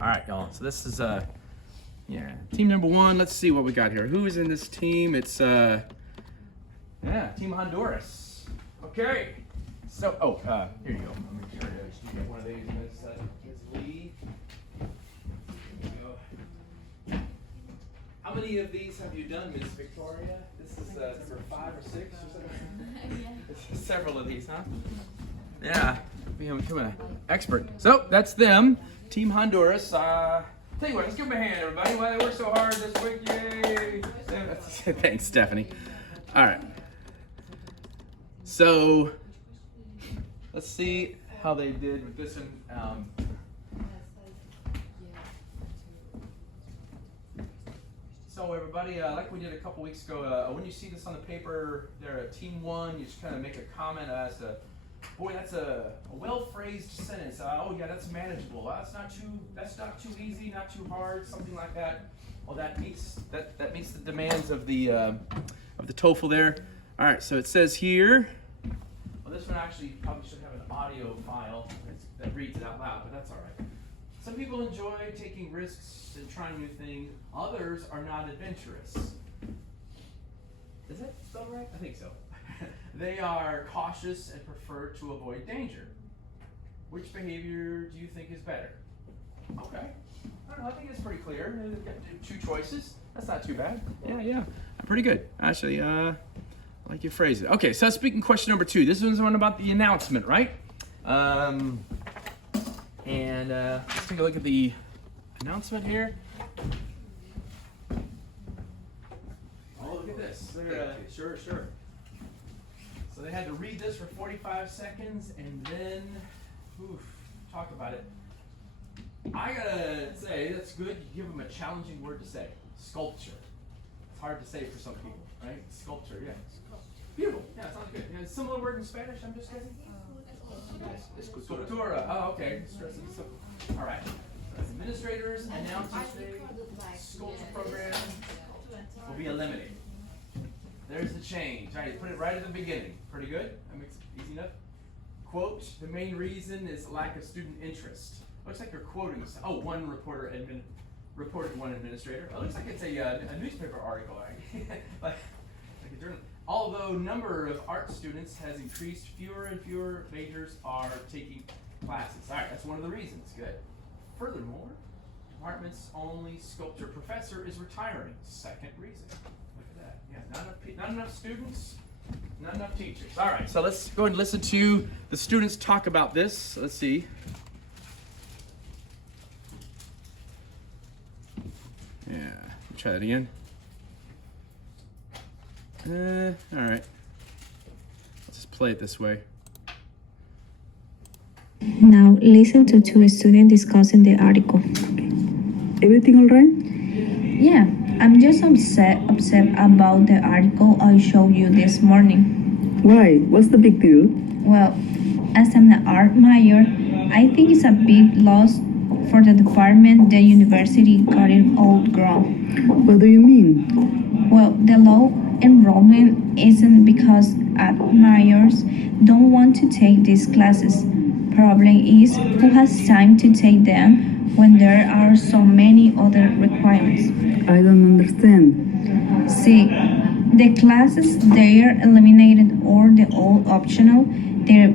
All right, y'all. So this is team number one. Let's see what we got here. Who is in this team? It's Team Honduras. Okay. So here you go. I'll make sure you get one of these, Ms. Lee. Here you go. How many of these have you done, Ms. Victoria? This is number 5 or 6 or something. Yeah. Several of these, huh? Yeah. Become an expert. So that's them. Team Honduras. Tell you what, let's give them a hand, everybody. Why they worked so hard this week. Yay! Thanks, Stephanie. All right. So let's see how they did with this one. So everybody, like we did a couple weeks ago, when you see this on the paper, they're a team one. You just kind of make a comment as to, boy, that's a well-phrased sentence. Oh yeah, that's manageable. That's not too easy, not too hard, something like that. Well, that meets the demands of the TOEFL there. All right, so it says here. Well, this one actually probably should have an audio file that reads it out loud, but that's all right. Some people enjoy taking risks and trying new things. Others are not adventurous. Is that spelled right? I think so. They are cautious and prefer to avoid danger. Which behavior do you think is better? Okay. I don't know, I think it's pretty clear. They've got 2 choices. That's not too bad. Yeah. Pretty good. Actually, I like your phrase. Okay, so speaking question number 2. This one's one about the announcement, right? Let's take a look at the announcement here. Oh, look at this. Sure. So they had to read this for 45 seconds and then, talk about it. I gotta say, that's good. You give them a challenging word to say. Sculpture. It's hard to say for some people, right? Sculpture, yeah. Beautiful. Yeah, it sounds good. Yeah, similar word in Spanish, I'm just guessing? Sculptura. Oh, okay. All right. As administrators announce today, sculpture program will be eliminated. There's the change. All right, put it right at the beginning. Pretty good. That makes it easy enough. Quote, the main reason is lack of student interest. Looks like you're quoting. Oh, one reporter reported one administrator. It looks like it's a newspaper article, like a journal. Although number of art students has increased, fewer and fewer majors are taking classes. All right, that's one of the reasons. Good. Furthermore, department's only sculpture professor is retiring. Second reason. Look at that. Yeah, not enough students, not enough teachers. All right, so let's go and listen to the students talk about this. Let's see. Yeah, try that again. All right. Let's just play it this way. Now listen to 2 students discussing the article. Everything all right? Yeah, I'm just upset about the article I showed you this morning. Why? What's the big deal? Well, as an art major, I think it's a big loss for the department. The university got it all grown. What do you mean? Well, the low enrollment isn't because art majors don't want to take these classes. Problem is, who has time to take them when there are so many other requirements? I don't understand. See, the classes they are eliminated or the all optional, the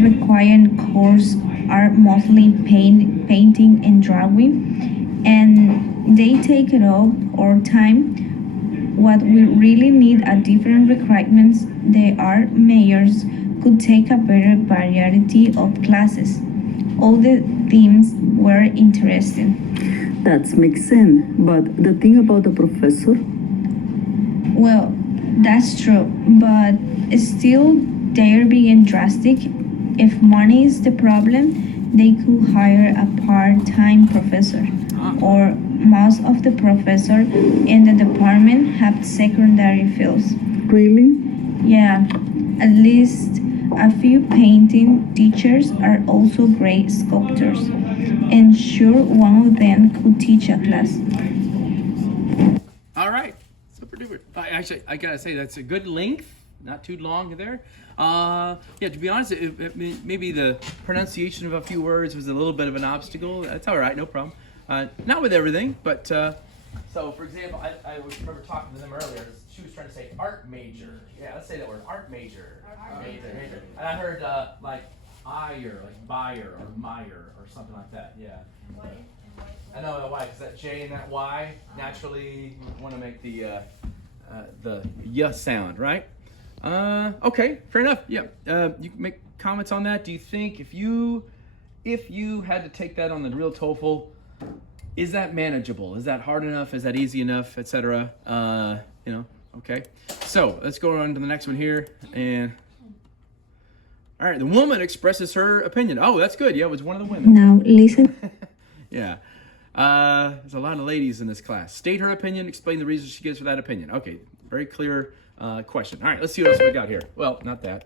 required course are mostly painting and drawing, and they take it all our time. What we really need are different requirements. The art majors could take a better variety of classes. All the themes were interesting. That makes sense, but the thing about the professor? Well, that's true, but still they're being drastic. If money is the problem, they could hire a part-time professor, or most of the professors in the department have secondary fields. Really? Yeah, at least a few painting teachers are also great sculptors, and sure one of them could teach a class. All right, super duper. Actually, I gotta say that's a good length, not too long there. Yeah, to be honest, maybe the pronunciation of a few words was a little bit of an obstacle. That's all right, no problem. Not with everything, but so for example, I remember talking to them earlier. She was trying to say art major. Yeah, let's say that word, art major. Major. And I heard like ire, like buyer or Meyer or something like that. Yeah. I know why, because that J and that Y naturally you want to make the y sound, right? Okay, fair enough. Yeah. You can make comments on that. Do you think if you had to take that on the real TOEFL, is that manageable? Is that hard enough? Is that easy enough, etc.? You know, okay. So let's go on to the next one here. And all right, the woman expresses her opinion. Oh, that's good. Yeah, it was one of the women. Now listen. Yeah. There's a lot of ladies in this class. State her opinion, explain the reasons she gives for that opinion. Okay, very clear question. All right, let's see what else we got here. Well, not that.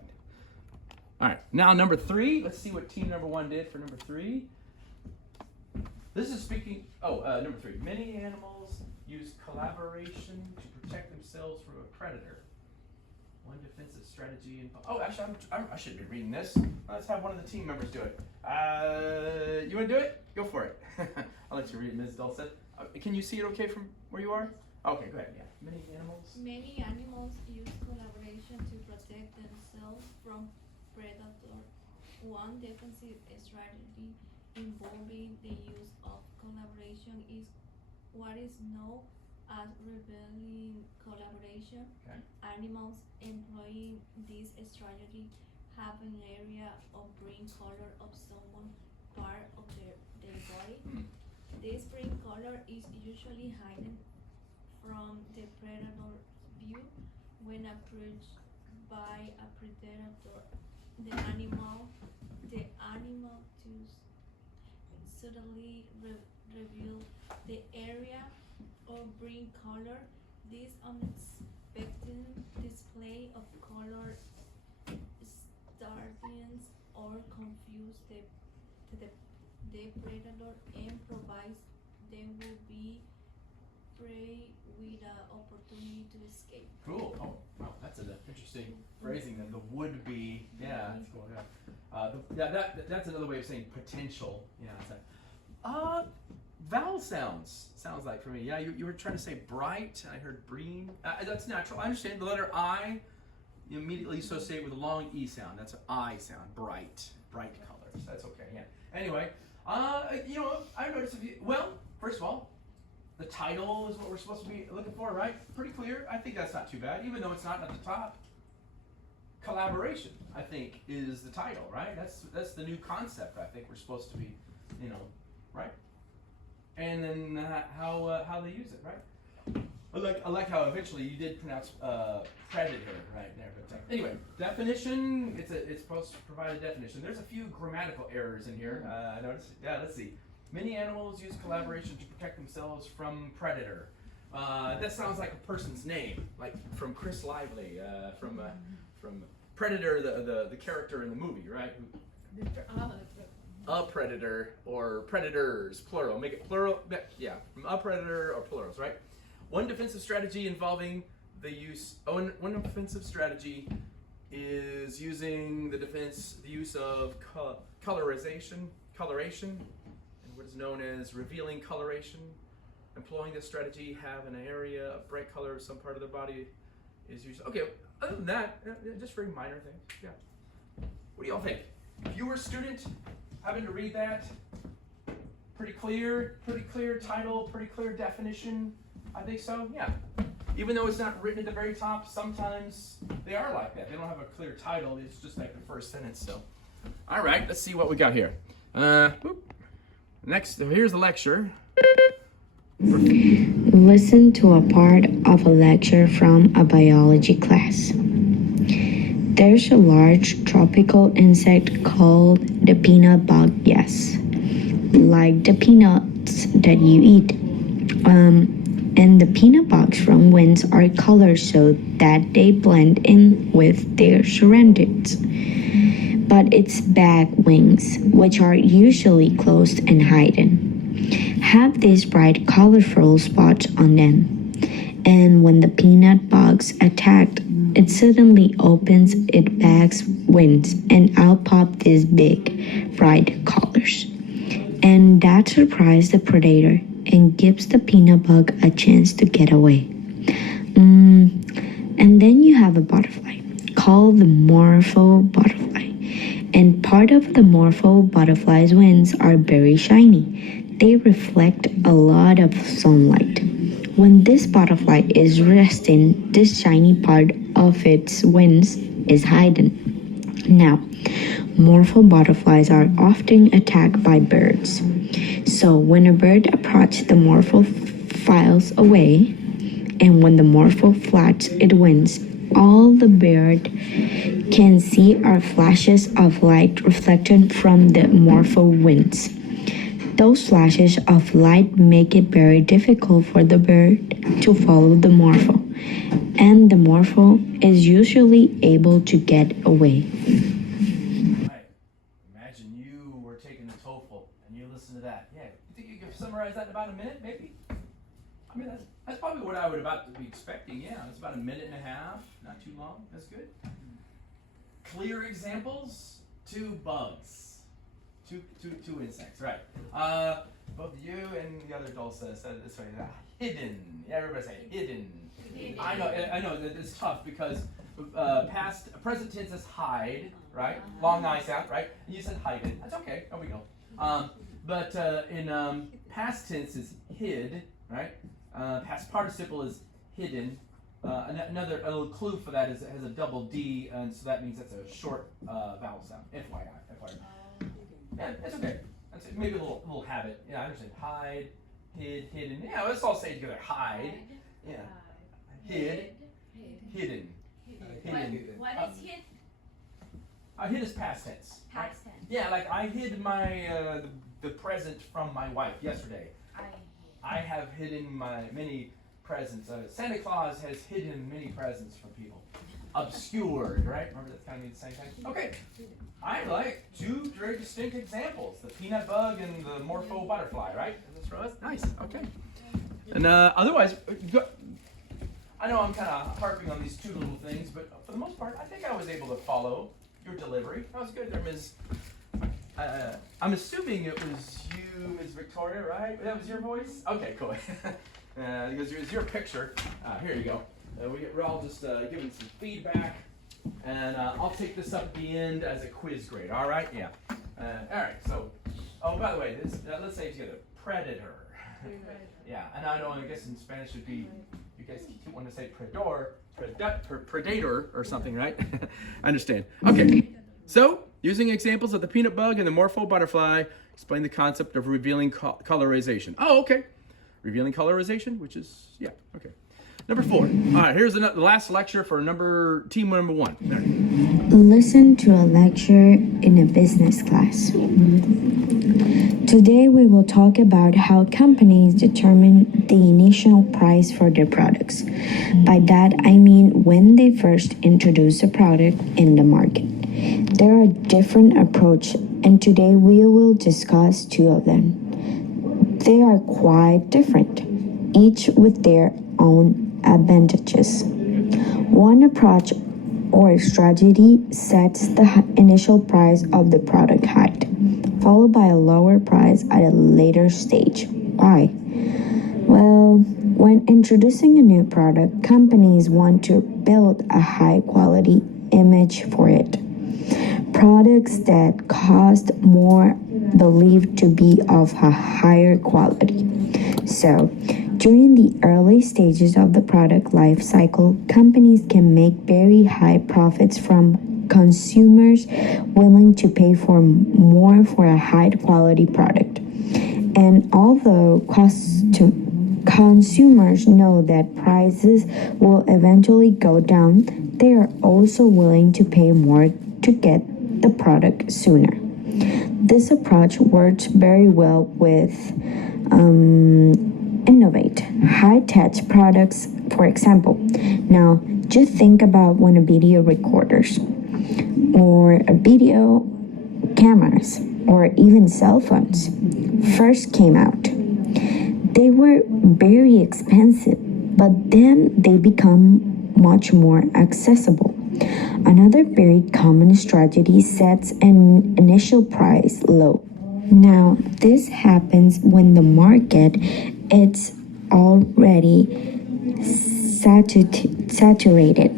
All right, now number 3. Let's see what team number 1 did for number 3. This is speaking, number 3. Many animals use collaboration to protect themselves from a predator. One defensive strategy. Actually, I should be reading this. Let's have one of the team members do it. You want to do it? Go for it. I'll let you read it, Ms. Dulcet. Can you see it okay from where you are? Okay, go ahead. Yeah. Many animals use collaboration to protect themselves from predator. One defensive strategy involving the use of collaboration is what is known as revealing collaboration. Okay. Animals employing this strategy have an area of brain color of someone part of their body. This brain color is usually hidden from the predator's view when approached by a predator. The animal to suddenly reveal the area of brain color. This unexpected display of color startles or confuses the predator and provides them will be prey with an opportunity to escape. Cool. Oh, wow, that's an interesting phrasing. Then the would be. Yeah, that's cool. Yeah. That's another way of saying potential. Yeah. Vowel sounds like for me. Yeah, you were trying to say bright. I heard breen. That's natural. I understand the letter I. You immediately associate with a long E sound. That's an I sound. Bright colors. That's okay. Yeah. Anyway, I noticed first of all, the title is what we're supposed to be looking for, right? Pretty clear. I think that's not too bad, even though it's not at the top. Collaboration, I think, is the title, right? That's the new concept. I think we're supposed to be, right? And then how they use it, right? I like how eventually you did pronounce predator right there. But anyway, definition. It's supposed to provide a definition. There's a few grammatical errors in here. I noticed. Yeah, let's see. Many animals use collaboration to protect themselves from predator. That sounds like a person's name, like from Chris Lively, from Predator, the character in the movie, right? A predator or predators, plural. Make it plural. Yeah, from a predator or plurals, right? One defensive strategy involving the use. One defensive strategy is using the use of coloration, and what is known as revealing coloration. Employing this strategy, have an area of bright color of some part of the body is usually okay. Other than that, just very minor things. Yeah. What do y'all think? If you were a student having to read that, pretty clear title, pretty clear definition. I think so. Yeah. Even though it's not written at the very top, sometimes they are like that. They don't have a clear title. It's just like the first sentence. So, all right. Let's see what we got here. Next, here's the lecture. Listen to a part of a lecture from a biology class. There's a large tropical insect called the peanut bug, yes, like the peanuts that you eat. And the peanut bugs from wings are colored so that they blend in with their surroundings. But its back wings, which are usually closed and hidden, have these bright colorful spots on them. And when the peanut bugs attacked, it suddenly opens its back wings and out pop these big, bright colors. And that surprises the predator and gives the peanut bug a chance to get away. And then you have a butterfly called the morpho butterfly. And part of the morpho butterfly's wings are very shiny. They reflect a lot of sunlight. When this butterfly is resting, this shiny part of its wings is hidden. Now, morpho butterflies are often attacked by birds. So when a bird approaches the morpho flies away, and when the morpho flaps its wings, all the bird can see are flashes of light reflected from the morpho wings. Those flashes of light make it very difficult for the bird to follow the morpho, and the morpho is usually able to get away. Right. Imagine you were taking the TOEFL and you listen to that. Yeah, you think you could summarize that in about a minute, maybe? I mean, that's probably what I would about to be expecting. Yeah, it's about a minute and a half, not too long. That's good. Clear examples, 2 bugs. Two insects, right? Both you and the other adults said it this way. Hidden. Yeah, everybody say hidden. I know that it's tough because present tense is hide, right? Long I sound, right? And you said hidden. That's okay. There we go. But in past tense is hid, right? Past participle is hidden. Another little clue for that is it has a double D, and so that means that's a short vowel sound. FYI. Yeah, it's okay. That's maybe a little habit. Yeah, I understand. Hide, hid, hidden. Yeah, let's all say it together. Hide. Yeah. Hid. Hidden. Hidden. What is hid? Hid is past tense. Past tense. Yeah, like I hid my the present from my wife yesterday. I have hidden my many presents. Santa Claus has hidden many presents from people. Obscured, right? Remember that kind of means the same thing? Okay. I like 2 very distinct examples. The peanut bug and the morpho butterfly, right? Nice. Okay. And otherwise, I know I'm kind of harping on these 2 little things, but for the most part, I think I was able to follow your delivery. That was good there, Ms. I'm assuming it was you, Ms. Victoria, right? That was your voice? Okay, cool. Because it's your picture. Here you go. We're all just giving some feedback, and I'll take this up at the end as a quiz grade. All right? Yeah. All right. So, by the way, let's say it together. Predator. Yeah, and I know. I guess in Spanish would be. You guys want to say predator or something, right? I understand. Okay. So, using examples of the peanut bug and the morpho butterfly, explain the concept of revealing colorization. Oh, okay. Revealing colorization, which is, yeah, okay. Number 4. All right, here's the last lecture for team number 1. There. Listen to a lecture in a business class. Today we will talk about how companies determine the initial price for their products. By that I mean when they first introduce a product in the market. There are different approaches, and today we will discuss 2 of them. They are quite different, each with their own advantages. One approach or strategy sets the initial price of the product high, followed by a lower price at a later stage. Why? Well, when introducing a new product, companies want to build a high quality image for it. Products that cost more believed to be of a higher quality. So, during the early stages of the product life cycle, companies can make very high profits from consumers willing to pay more for a high quality product. And although consumers know that prices will eventually go down, they are also willing to pay more to get the product sooner. This approach works very well with innovate high-tech products, for example. Now, just think about when a video recorders or a video cameras or even cell phones first came out. They were very expensive, but then they become much more accessible. Another very common strategy sets an initial price low. Now, this happens when the market is already saturated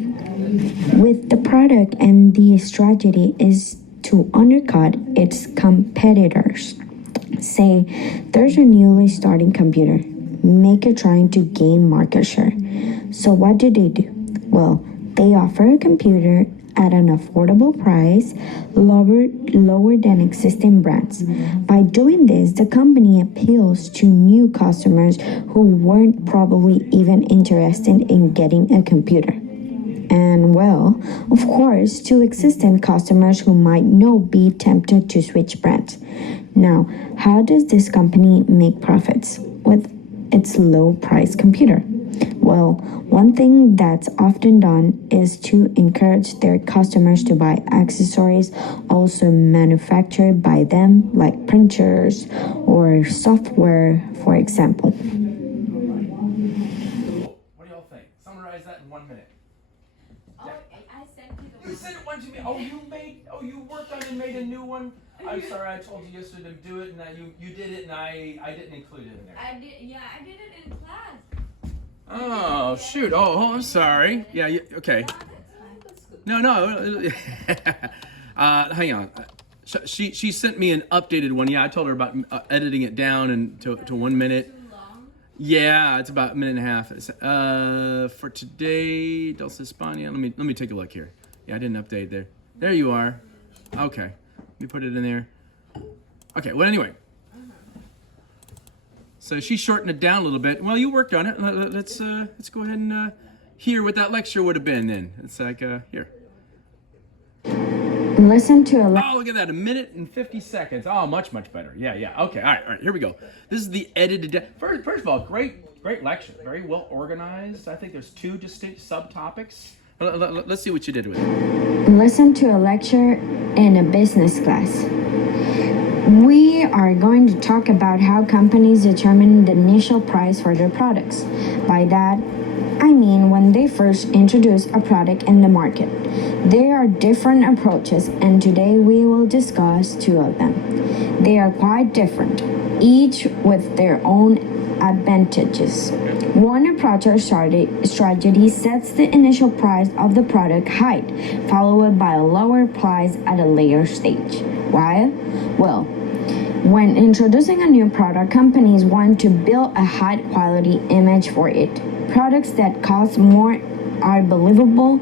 with the product, and the strategy is to undercut its competitors. Say there's a newly starting computer maker trying to gain market share. So what do? Well, they offer a computer at an affordable price, lower than existing brands. By doing this, the company appeals to new customers who weren't probably even interested in getting a computer. And well, of course, to existing customers who might not be tempted to switch brands. Now, how does this company make profits with its low price computer? Well, one thing that's often done is to encourage their customers to buy accessories also manufactured by them, like printers or software, for example. What do y'all think? Summarize that in 1 minute. Oh, I sent you the You sent it one to me. Oh, you worked on it and made a new one. I'm sorry, I told you yesterday to do it, and you did it, and I didn't include it in there. I did it in class. Oh shoot! Oh, I'm sorry. Yeah. Okay. No. Hang on. She sent me an updated one. Yeah, I told her about editing it down and to 1 minute. Too long. Yeah, it's about a minute and a half. For today, Dulce España. Let me take a look here. Yeah, I didn't update there. There you are. Okay, let me put it in there. Okay. Well, anyway. So she shortened it down a little bit. Well, you worked on it. Let's go ahead and hear what that lecture would have been then. It's like here. Listen to a Oh, look at that, 1 minute and 50 seconds. Oh, much better. Yeah. Okay, all right, here we go. This is the edited. First of all, great lecture. Very well organized. I think there's 2 distinct subtopics. Let's see what you did with it. Listen to a lecture in a business class. We are going to talk about how companies determine the initial price for their products. By that, I mean when they first introduce a product in the market. There are different approaches, and today we will discuss 2 of them. They are quite different, each with their own advantages. One approach or strategy sets the initial price of the product high, followed by a lower price at a later stage. Why? Well, when introducing a new product, companies want to build a high quality image for it. Products that cost more are believable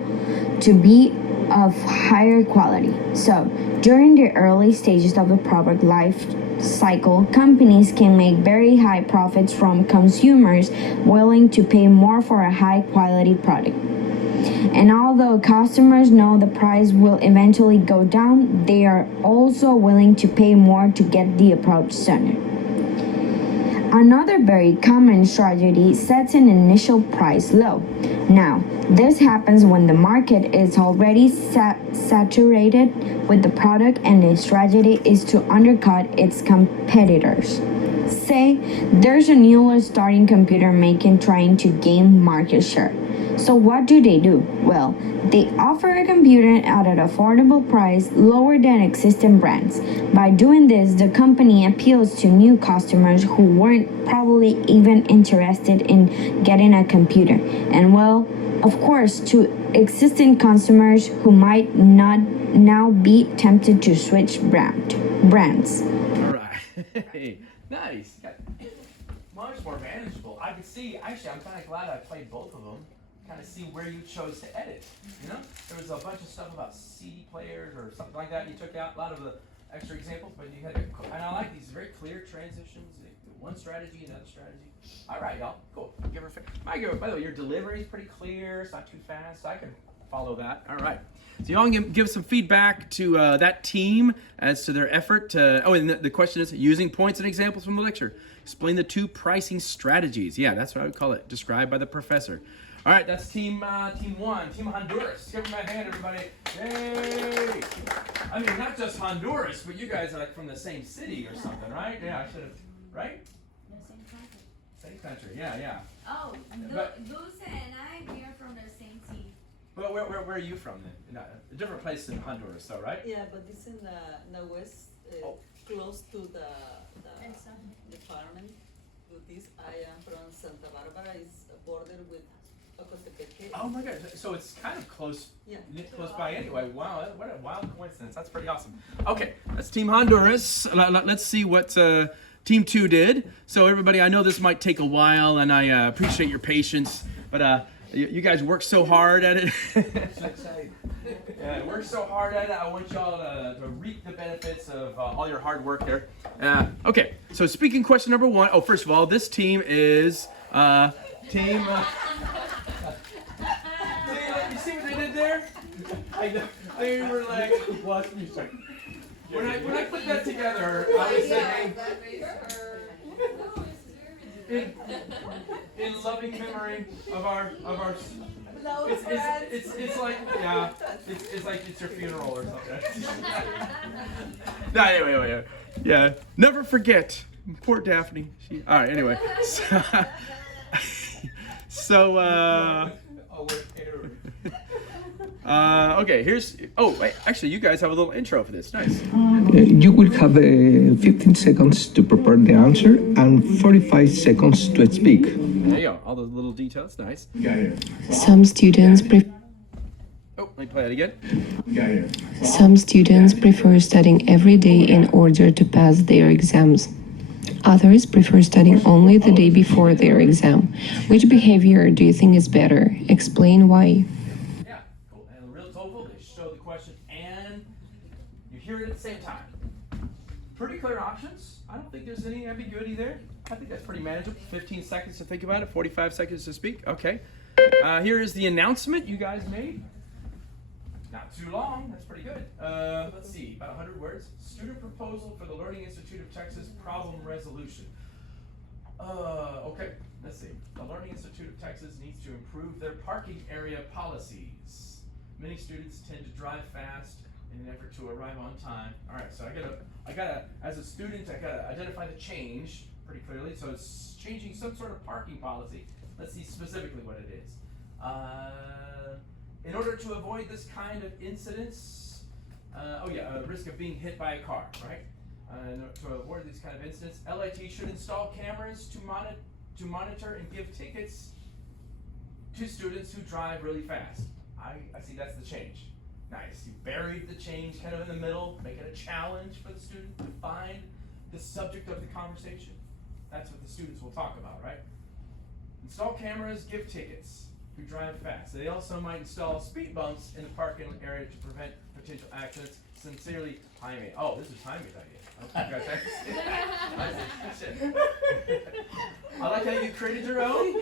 to be of higher quality. So, during the early stages of the product life cycle, companies can make very high profits from consumers willing to pay more for a high quality product. And although customers know the price will eventually go down, they are also willing to pay more to get the product sooner. Another very common strategy sets an initial price low. Now, this happens when the market is already saturated with the product, and the strategy is to undercut its competitors. Say there's a newly starting computer maker trying to gain market share. So what do? Well, they offer a computer at an affordable price, lower than existing brands. By doing this, the company appeals to new customers who weren't probably even interested in getting a computer. And well, of course, to existing customers who might not now be tempted to switch brands. All right. Nice. Much more manageable. I can see, actually, I'm kind of glad I played both of them. Kind of see where you chose to edit. You know, there was a bunch of stuff about CD players or something like that. You took out a lot of the extra examples, but you had, and I like these very clear transitions. One strategy, another strategy. All right, y'all. Cool. Give her a by the way, your delivery is pretty clear. It's not too fast. So I can follow that. All right. So y'all can give some feedback to that team as to their effort. And the question is using points and examples from the lecture. Explain the 2 pricing strategies. Yeah, that's what I would call it. Described by the professor. All right, that's team 1, Team Honduras. Give them a hand, everybody. Yay! I mean, not just Honduras, but you guys are like from the same city or something, right? Yeah, I should have, right? The same country. Same country, yeah. Oh, But- Dulce and I, we are from the same team. But where are you from then? A different place than Honduras, though, right? Yeah, but it's in the west. Oh. close to the department. To this, I am from Santa Barbara. It's bordered with Ocotepeque. Oh my gosh, so it's kind of close, Yeah. close by anyway. Wow, what a wild coincidence. That's pretty awesome. Okay, that's Team Honduras. Let's see what Team 2 did. So everybody, I know this might take a while, and I appreciate your patience, but you guys work so hard at it. Yeah, work so hard at it. I want y'all to reap the benefits of all your hard work there. Okay, so speaking question number 1. Oh, first of all, this team is team. You see what they did there? They were like, watch me. When I put that together, I was thinking, in loving memory of our. It's like, yeah, it's like it's your funeral or something. No, anyway, yeah. Never forget, poor Daphne. All right, anyway. Okay, here's. Oh, wait, actually, you guys have a little intro for this. Nice. You will have 15 seconds to prepare the answer and 45 seconds to speak. There you go. All those little details. Nice. Some students Oh, let me play that again. Some students prefer studying every day in order to pass their exams. Others prefer studying only the day before their exam. Which behavior do you think is better? Explain why. Yeah, cool. And the real TOEFL, they show the question and you hear it at the same time. Pretty clear options. I don't think there's any ambiguity there. I think that's pretty manageable. 15 seconds to think about it, 45 seconds to speak. Okay. Here is the announcement you guys made. Not too long. That's pretty good. Let's see, about 100 words. Student proposal for the Learning Institute of Texas problem resolution. Okay, let's see. The Learning Institute of Texas needs to improve their parking area policies. Many students tend to drive fast in an effort to arrive on time. All right, so I gotta, as a student, I gotta identify the change pretty clearly. So it's changing some sort of parking policy. Let's see specifically what it is. In order to avoid this kind of incidents, risk of being hit by a car, right? To avoid these kind of incidents, LIT should install cameras to monitor and give tickets to students who drive really fast. I see that's the change. Nice. You buried the change kind of in the middle, make it a challenge for the student to find the subject of the conversation. That's what the students will talk about, right? Install cameras, give tickets who drive fast. They also might install speed bumps in the parking area to prevent potential accidents. Sincerely, Jaime. Oh, this is Jaime's idea. I like how you created your own.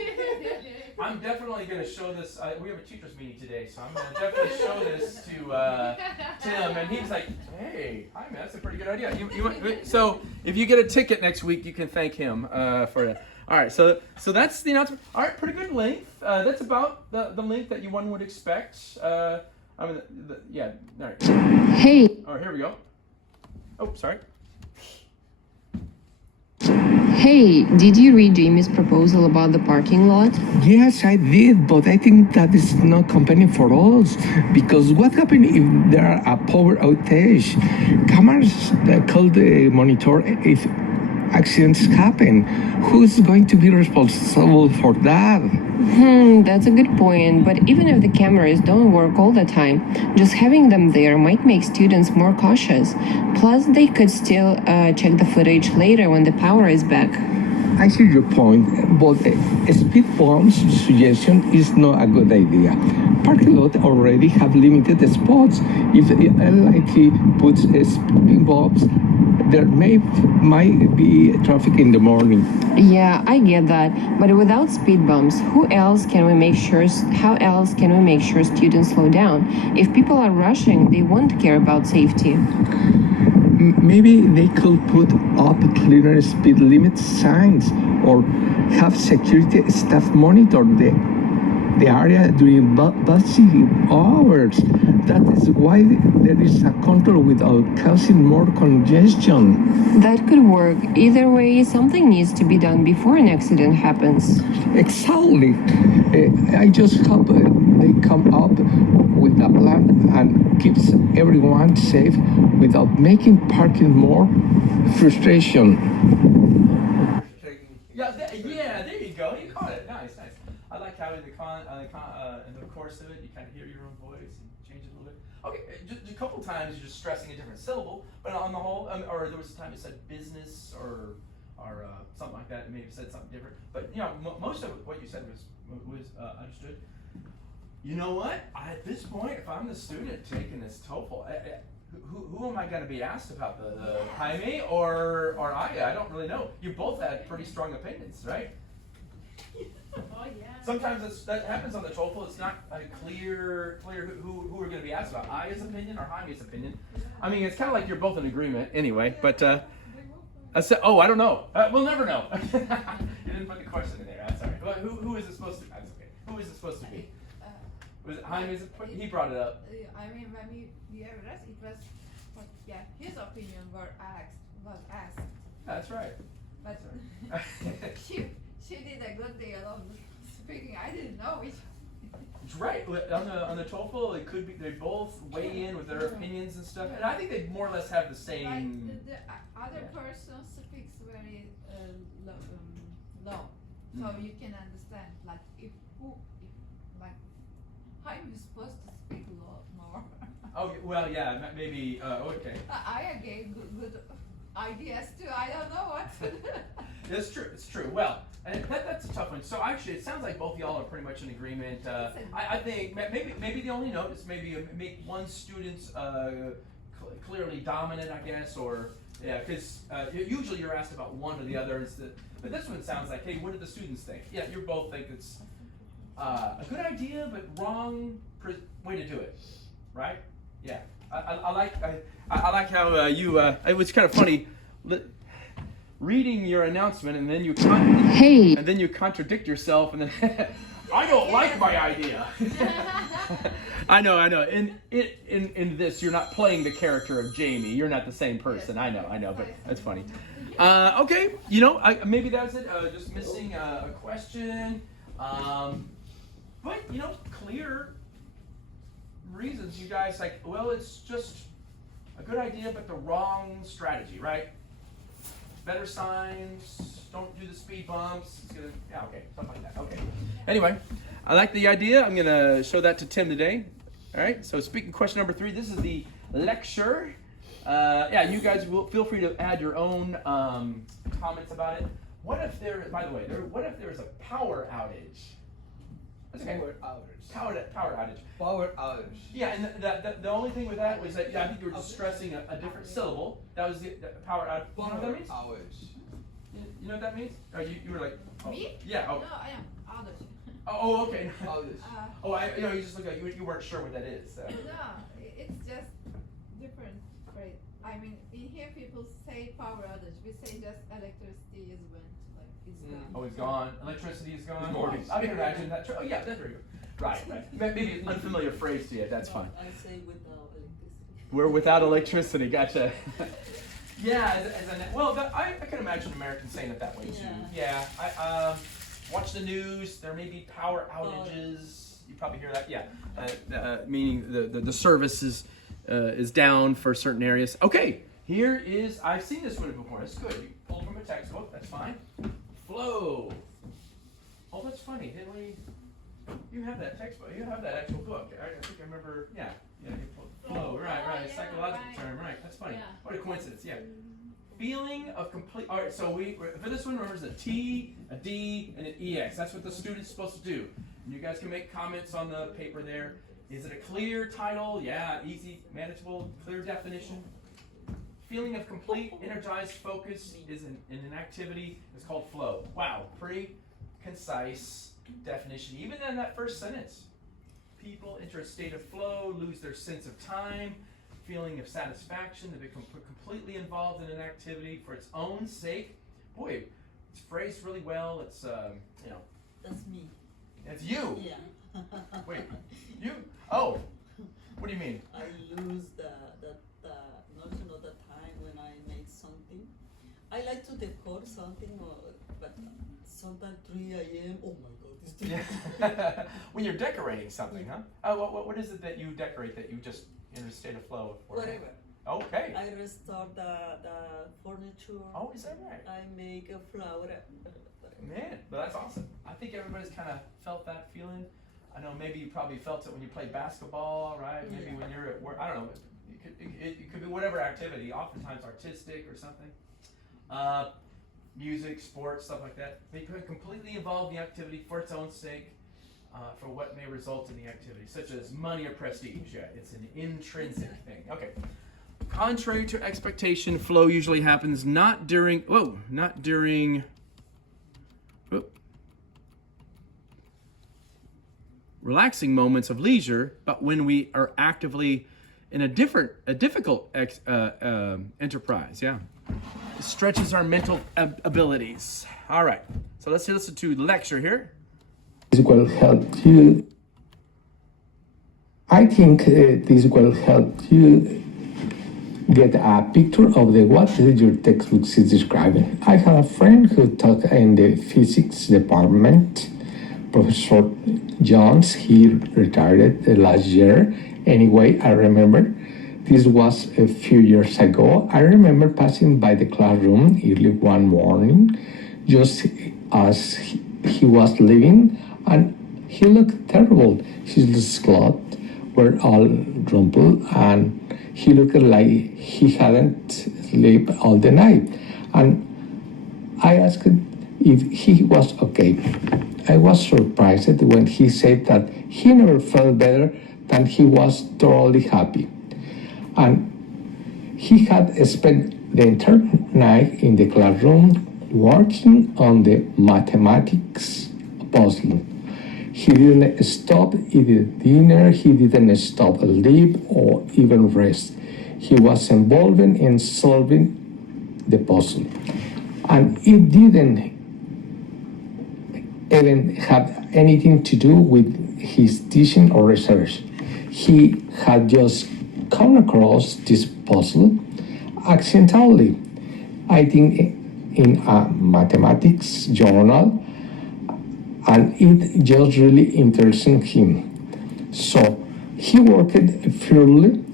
I'm definitely going to show this. We have a teachers meeting today, so I'm going to definitely show this to Tim. And he's like, "Hey, Jaime, that's a pretty good idea." So if you get a ticket next week, you can thank him for it. All right, so that's the announcement. All right, pretty good length. That's about the length that one would expect. Yeah, all right. Hey. All right, here we go. Oh, sorry. Hey, did you read Jamie's proposal about the parking lot? Yes, I did, but I think that is not company for us. Because what happens if there are a power outage? Cameras could monitor if accidents happen. Who's going to be responsible for that? That's a good point. But even if the cameras don't work all the time, just having them there might make students more cautious. Plus, they could still check the footage later when the power is back. I see your point, but a speed bumps suggestion is not a good idea. Parking lots already have limited spots. If the LIT puts speed bumps, there might be traffic in the morning. Yeah, I get that. But without speed bumps, how else can we make sure students slow down? If people are rushing, they won't care about safety. Maybe they could put up cleaner speed limit signs or have security staff monitor the area during busy hours. That is why there is a control without causing more congestion. That could work. Either way, something needs to be done before an accident happens. Exactly. I just hope they come up with a plan and keeps everyone safe without making parking more frustration. Yeah, there you go. You caught it. Nice. I like how in the course of it, you kind of hear your own voice and change it a little bit. Okay, just a couple times you're just stressing a different syllable, but on the whole, or there was a time you said business or something like that, and maybe said something different. But most of what you said was understood. You know what? At this point, if I'm the student taking this TOEFL, who am I going to be asked about, the Jaime or Aya? I don't really know. You both had pretty strong opinions, right? Oh yeah. Sometimes that happens on the TOEFL. It's not clear who we're going to be asked about, Aya's opinion or Jaime's opinion. I mean, it's kind of like you're both in agreement anyway. But I don't know. We'll never know. You didn't put the question in there. I'm sorry. Well, who is it supposed to be? That's okay. Who is it supposed to be? Was it Jaime's? He brought it up. I mean, when we addressed, it was, his opinion was asked. That's right. But That's right. she did a good deal of speaking. I didn't know which. That's right. On the TOEFL, it could be they both weigh in with their opinions and stuff, and I think they more or less have the same. Like the other person speaks very low, so you can understand. Like I'm supposed to speak low more. Okay. Well, yeah. Maybe. Okay. I gave good ideas too. I don't know what to do. It's true. It's true. Well, and that's a tough one. So actually, it sounds like both y'all are pretty much in agreement. I think maybe the only note is maybe make one student's clearly dominant, I guess, or because usually you're asked about one or the other. But this one sounds like, hey, what do the students think? Yeah, you both think it's a good idea, but wrong way to do it, right? Yeah. I like how you. It was kind of funny. Reading your announcement and then you contradict yourself and then I don't like my idea. I know. In this, you're not playing the character of Jamie. You're not the same person. I know, but that's funny. Okay, maybe that's it. Just missing a question. But clear reasons. You guys it's just a good idea, but the wrong strategy, right? Better signs, don't do the speed bumps. It's gonna, stuff like that. Okay. Anyway, I like the idea. I'm gonna show that to Tim today. All right. So speaking question number 3. This is the lecture. You guys will feel free to add your own comments about it. What if what if there's a power outage? That's okay. Power outage. Yeah, and the only thing with that was that I think you were just stressing a different syllable. That was the power outage. You know what that means? You know what that means? You were like, Me? Yeah. Oh. No, I am others. Oh, okay. You just look like you weren't sure what that is. So. No, it's just different phrase. I mean, in here people say power outage. We say just electricity is went, like it's gone. Oh, it's gone. Electricity is gone. I can imagine that. Oh, yeah, that's very good. Right. Maybe an unfamiliar phrase to you. That's fine. I say without electricity. We're without electricity. Gotcha. Yeah. I can imagine Americans saying it that way too. Yeah. I watch the news. There may be power outages. You probably hear that. Yeah. Meaning the service is down for certain areas. Okay. Here is. I've seen this one before. It's good. You pulled from a textbook. That's fine. Flow. Oh, that's funny. Didn't we? You have that textbook. You have that actual book. I think I remember. Yeah. You flow. Right. Yeah, Psychological right. term. Right. That's funny. Yeah. What a coincidence. Yeah. Feeling of complete. All right. So for this one, remember, there's a T, a D, and an EX. That's what the student's supposed to do. And you guys can make comments on the paper there. Is it a clear title? Yeah. Easy, manageable, clear definition. Feeling of complete, energized focus is in an activity. It's called flow. Wow. Pretty concise definition. Even in that first sentence. People enter a state of flow, lose their sense of time, feeling of satisfaction, they become completely involved in an activity for its own sake. Boy, it's phrased really well. It's That's me. It's you. Yeah. Wait, you? Oh, what do you mean? I lose the notion of the time when I make something. I like to decor something, but sometimes 3 a.m. Oh my God, it's 3 a.m. When you're decorating something, huh? What is it that you decorate that you just in a state of flow for? Whatever. Okay. I restore the furniture. Oh, is that right? I make a flower. Man, but that's awesome. I think everybody's kind of felt that feeling. I know maybe you probably felt it when you played basketball, right? Maybe when you're at work. I don't know. It could be whatever activity, oftentimes artistic or something. Music, sports, stuff like that. They could completely involve the activity for its own sake, for what may result in the activity, such as money or prestige. Yeah, it's an intrinsic thing. Okay. Contrary to expectation, flow usually happens not during relaxing moments of leisure, but when we are actively in a difficult enterprise. Yeah, it stretches our mental abilities. All right, so let's listen to the lecture here. This will help you. I think this will help you get a picture of what your textbook is describing. I have a friend who taught in the physics department, Professor Jones. He retired last year. Anyway, I remember this was a few years ago. I remember passing by the classroom early one morning, just as he was leaving, and he looked terrible. His clothes were all rumpled, and he looked like he hadn't slept all the night. And I asked if he was okay. I was surprised when he said that he never felt better than he was thoroughly happy. And he had spent the entire night in the classroom working on the mathematics puzzle. He didn't stop eating dinner, he didn't stop sleep or even rest. He was involved in solving the puzzle. And it didn't even have anything to do with his teaching or research. He had just come across this puzzle accidentally, I think in a mathematics journal, and it just really interested him. So he worked furiously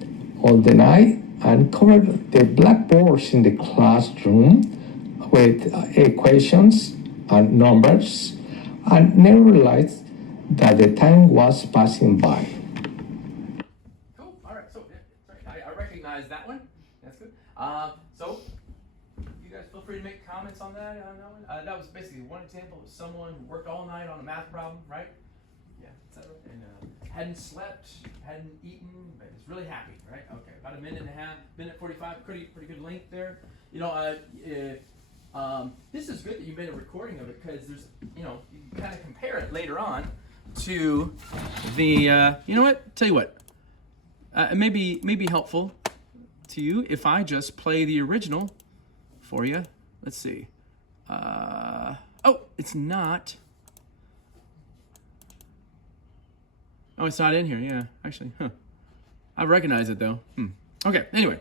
all the night and covered the blackboards in the classroom with equations and numbers, and never realized that the time was passing by. Cool. All right. So I recognize that one. That's good. So you guys feel free to make comments on that. That was basically one example of someone who worked all night on a math problem, right? Yeah, etc. And hadn't slept, hadn't eaten, but is really happy, right? Okay, about a minute and a half, minute 45, pretty good length there. This is good that you made a recording of it, because there's, you can kind of compare it later on to the, you know what? Tell you what, it may be helpful to you if I just play the original for you. Let's see. Oh, it's not. Oh, it's not in here. Yeah, actually, I recognize it though. Okay, anyway.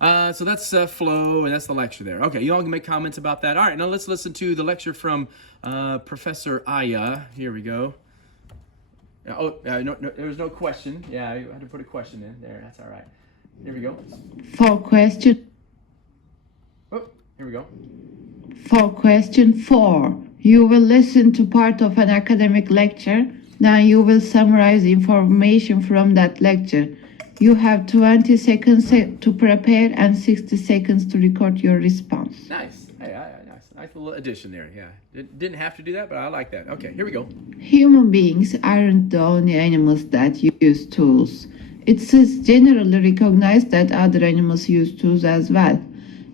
So that's flow, and that's the lecture there. Okay, you all can make comments about that. All right, now let's listen to the lecture from Professor Aya. Here we go. No, there was no question. Yeah, I had to put a question in there. That's all right. Here we go. For question. Oh, here we go. For question 4, you will listen to part of an academic lecture. Now you will summarize information from that lecture. You have 20 seconds to prepare and 60 seconds to record your response. Nice. Hey, nice little addition there. Yeah, didn't have to do that, but I like that. Okay, here we go. Human beings aren't the only animals that use tools. It is generally recognized that other animals use tools as well.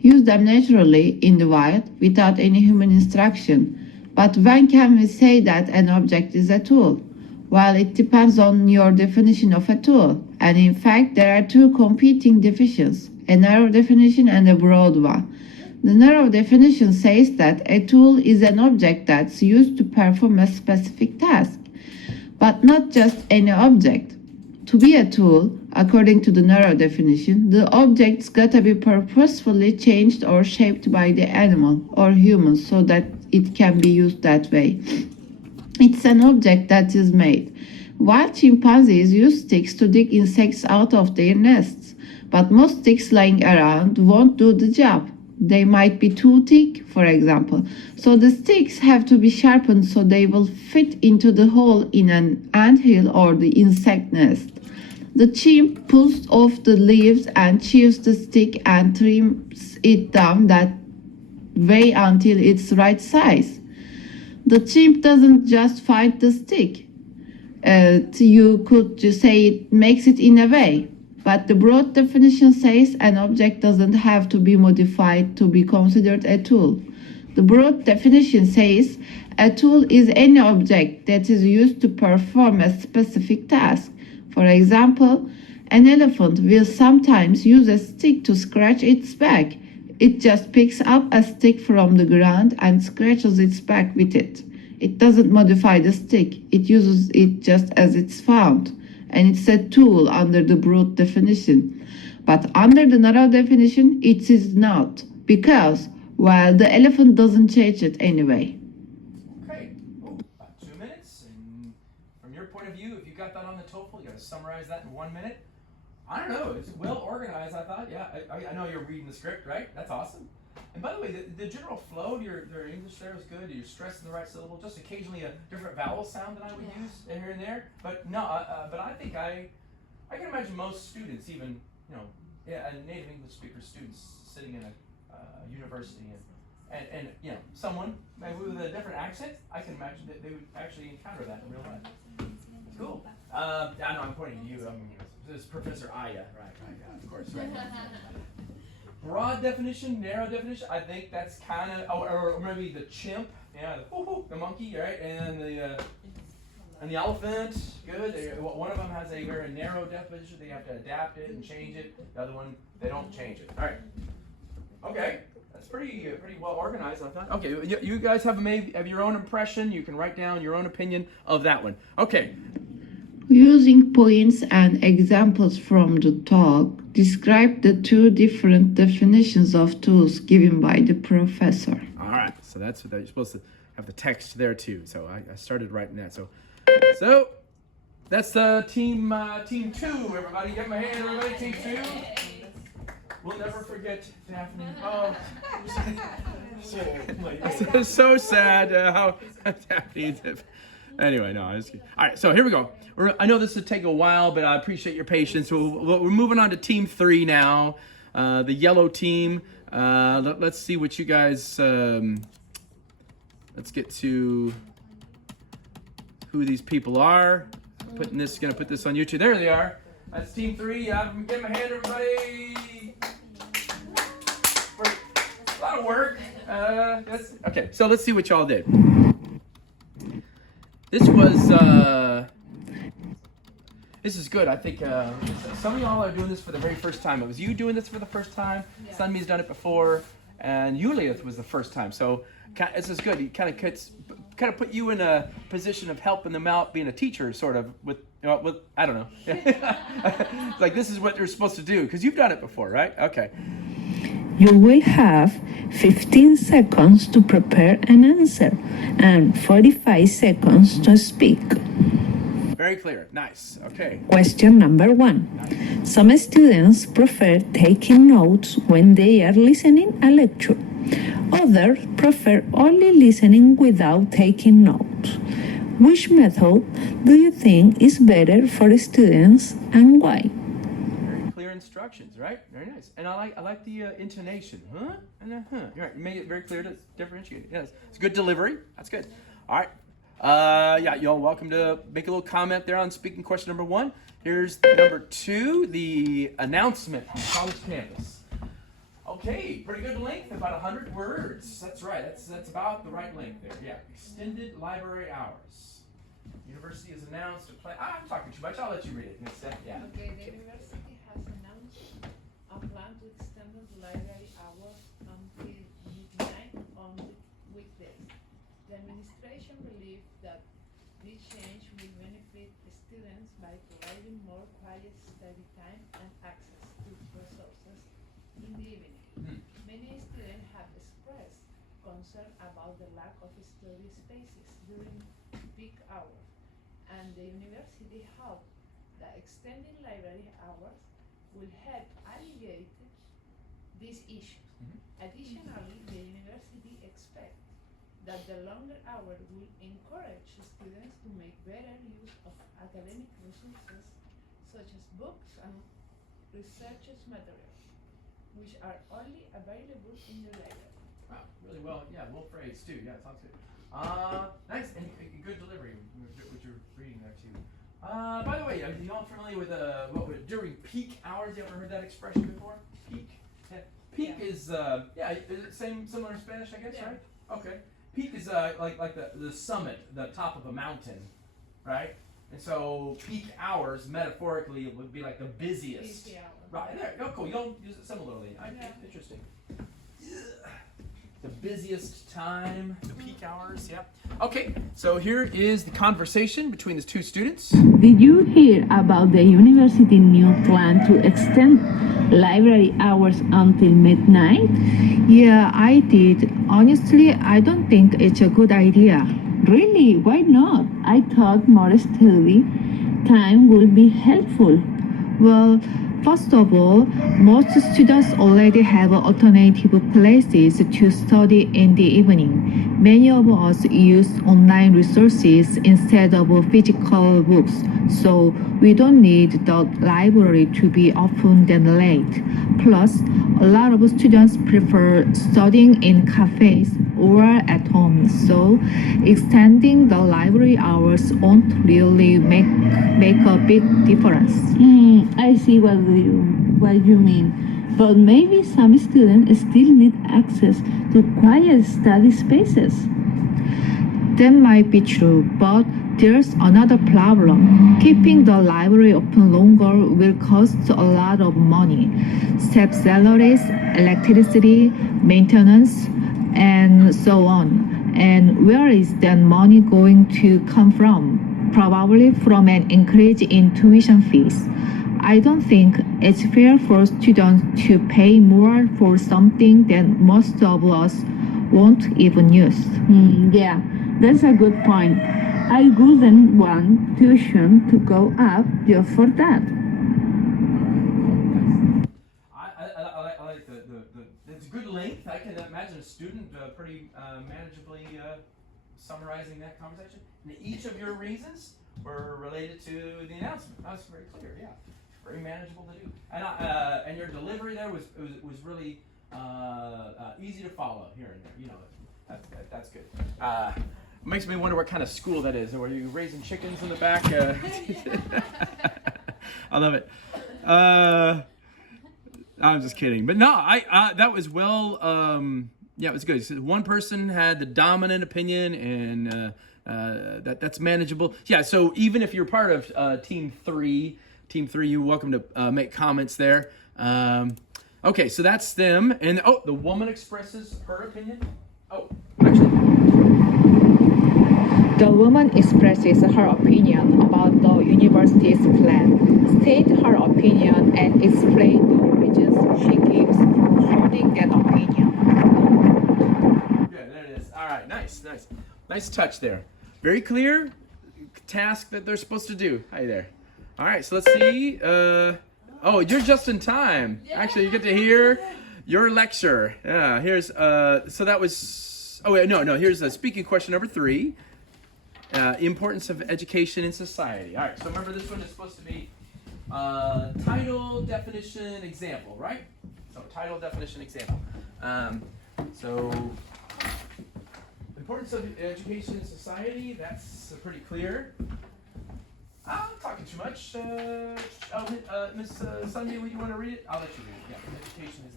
Use them naturally in the wild without any human instruction. But when can we say that an object is a tool? Well, it depends on your definition of a tool. And in fact, there are two competing definitions, a narrow definition and a broad one. The narrow definition says that a tool is an object that's used to perform a specific task, but not just any object. To be a tool, according to the narrow definition, the object's gotta be purposefully changed or shaped by the animal or human so that it can be used that way. It's an object that is made. Wild chimpanzees use sticks to dig insects out of their nests, but most sticks lying around won't do the job. They might be too thick, for example. So the sticks have to be sharpened so they will fit into the hole in an anthill or the insect nest. The chimp pulls off the leaves and chews the stick and trims it down that way until it's right size. The chimp doesn't just find the stick. You could just say it makes it in a way. But the broad definition says an object doesn't have to be modified to be considered a tool. The broad definition says a tool is any object that is used to perform a specific task. For example, an elephant will sometimes use a stick to scratch its back. It just picks up a stick from the ground and scratches its back with it. It doesn't modify the stick, it uses it just as it's found. And it's a tool under the broad definition. But under the narrow definition, it is not, because, well, the elephant doesn't change it anyway. Okay, about 2 minutes, and from your point of view, if you got that on the TOEFL, you got to summarize that in 1 minute. I don't know, it's well organized, I thought. Yeah, I know you're reading the script, right? That's awesome. And by the way, the general flow to your English there is good. You're stressing the right syllable. Just occasionally a different vowel sound that I would use here and there. But no, but I think I can imagine most students, even a native English speaker students sitting in a university and someone maybe with a different accent. I can imagine that they would actually encounter that in real life. Cool. I know I'm pointing to you. This is Professor Aya, right? Yeah, of course, right. Broad definition, narrow definition. I think that's kind of, or maybe the chimp, the monkey, right, and the elephant. Good. One of them has a very narrow definition. They have to adapt it and change it. The other one, they don't change it. All right. Okay. That's pretty well organized, I thought. Okay. You guys have your own impression. You can write down your own opinion of that one. Okay. Using points and examples from the talk, describe the two different definitions of tools given by the professor. All right, so that's what you're supposed to have the text there too. So I started writing that. So that's team 2. Everybody, give them a hand. Everybody, team 2. We'll never forget Daphne. Oh, it's so sad how Daphne did. Anyway, no, I was kidding. All right, so here we go. I know this will take a while, but I appreciate your patience. We're moving on to team 3 now, the yellow team. Let's see what you guys. Let's get to who these people are. Gonna put this on YouTube. There they are. That's team 3. Give them a hand, everybody. A lot of work. Okay, so let's see what y'all did. This is good. I think some of y'all are doing this for the very first time. It was you doing this for the first time. Yeah. Sunmi's done it before, and Yulia was the first time. So this is good. It kind of put you in a position of helping them out, being a teacher, sort of with I don't know. It's like this is what you're supposed to do because you've done it before, right? Okay. You will have 15 seconds to prepare an answer and 45 seconds to speak. Very clear. Nice. Okay. Question number 1. Some students prefer taking notes when they are listening a lecture. Others prefer only listening without taking notes. Which method do you think is better for students and why? Clear instructions, right? Very nice. And I like the intonation. Huh? And huh. You're right. You made it very clear to differentiate it. Yes. It's good delivery. That's good. All right. Y'all welcome to make a little comment there on speaking question number 1. Here's number 2, the announcement from college campus. Okay, pretty good length, about 100 words. That's right. That's about the right length there. Yeah. Extended library hours. University has announced a plan. I'm talking too much. I'll let you read it. Yeah. Okay, the university has announced a plan to extend the library hours until midnight on weekdays. The administration believes that this change will benefit students by providing more quiet study time and access to resources in the evening. Many students have expressed concern about the lack of study spaces during peak hours, and the university hopes that extending library hours will help alleviate these issues. Additionally, the university expects that the longer hours will encourage students to make better use of academic resources such as books and research materials, which are only available in the library. Wow, really well, yeah, well phrased too. Yeah, sounds good. Nice, and good delivery with what you're reading there too. By the way, are you all familiar with during peak hours? You ever heard that expression before? Peak. Yeah. Peak is is it similar in Spanish, I guess, right? Okay. Peak is like the summit, the top of a mountain, right? And so peak hours metaphorically would be like the busiest. Busy hour. Right there. Oh, cool. You don't use it similarly. Interesting. The busiest time, the peak hours. Yeah. Okay. So here is the conversation between the two students. Did you hear about the university new plan to extend library hours until midnight? Yeah, I did. Honestly, I don't think it's a good idea. Really? Why not? I thought more study time would be helpful. Well, first of all, most students already have alternative places to study in the evening. Many of us use online resources instead of physical books, so we don't need the library to be open and late. Plus, a lot of students prefer studying in cafes or at home, so extending the library hours won't really make a big difference. I see what you mean, but maybe some students still need access to quiet study spaces. That might be true, but there's another problem. Keeping the library open longer will cost a lot of money. Staff salaries, electricity, maintenance, and so on. And where is that money going to come from? Probably from an increase in tuition fees. I don't think it's fair for students to pay more for something that most of us won't even use. Yeah, that's a good point. I wouldn't want tuition to go up just for that. I like the it's good length. I can imagine a student pretty manageably summarizing that conversation. And each of your reasons were related to the announcement. That was very clear. Yeah. Very manageable to do, and your delivery there was really easy to follow here and there. You know, that's good. Makes me wonder what kind of school that is. Were you raising chickens in the back? I love it. I'm just kidding, but no, that was well. Yeah, it was good. So one person had the dominant opinion, and that's manageable. Yeah. So even if you're part of Team 3, you're welcome to make comments there. Okay, so that's them. And the woman expresses her opinion. Oh, actually. The woman expresses her opinion about the university's plan, state her opinion, and explain the reasons she gives for holding that opinion. Yeah, there it is. All right, nice touch there. Very clear task that they're supposed to do. Hi there. All right, so let's see. You're just in time. Yeah. Actually, you get to hear your lecture. Yeah, here's, so that was, here's speaking question number 3. Importance of education in society. All right, so remember this one is supposed to be title, definition, example, right? So title, definition, example. Importance of education in society, that's pretty clear. I'm talking too much. Miss Sunday, would you want to read it? I'll let you read it. Yeah, education is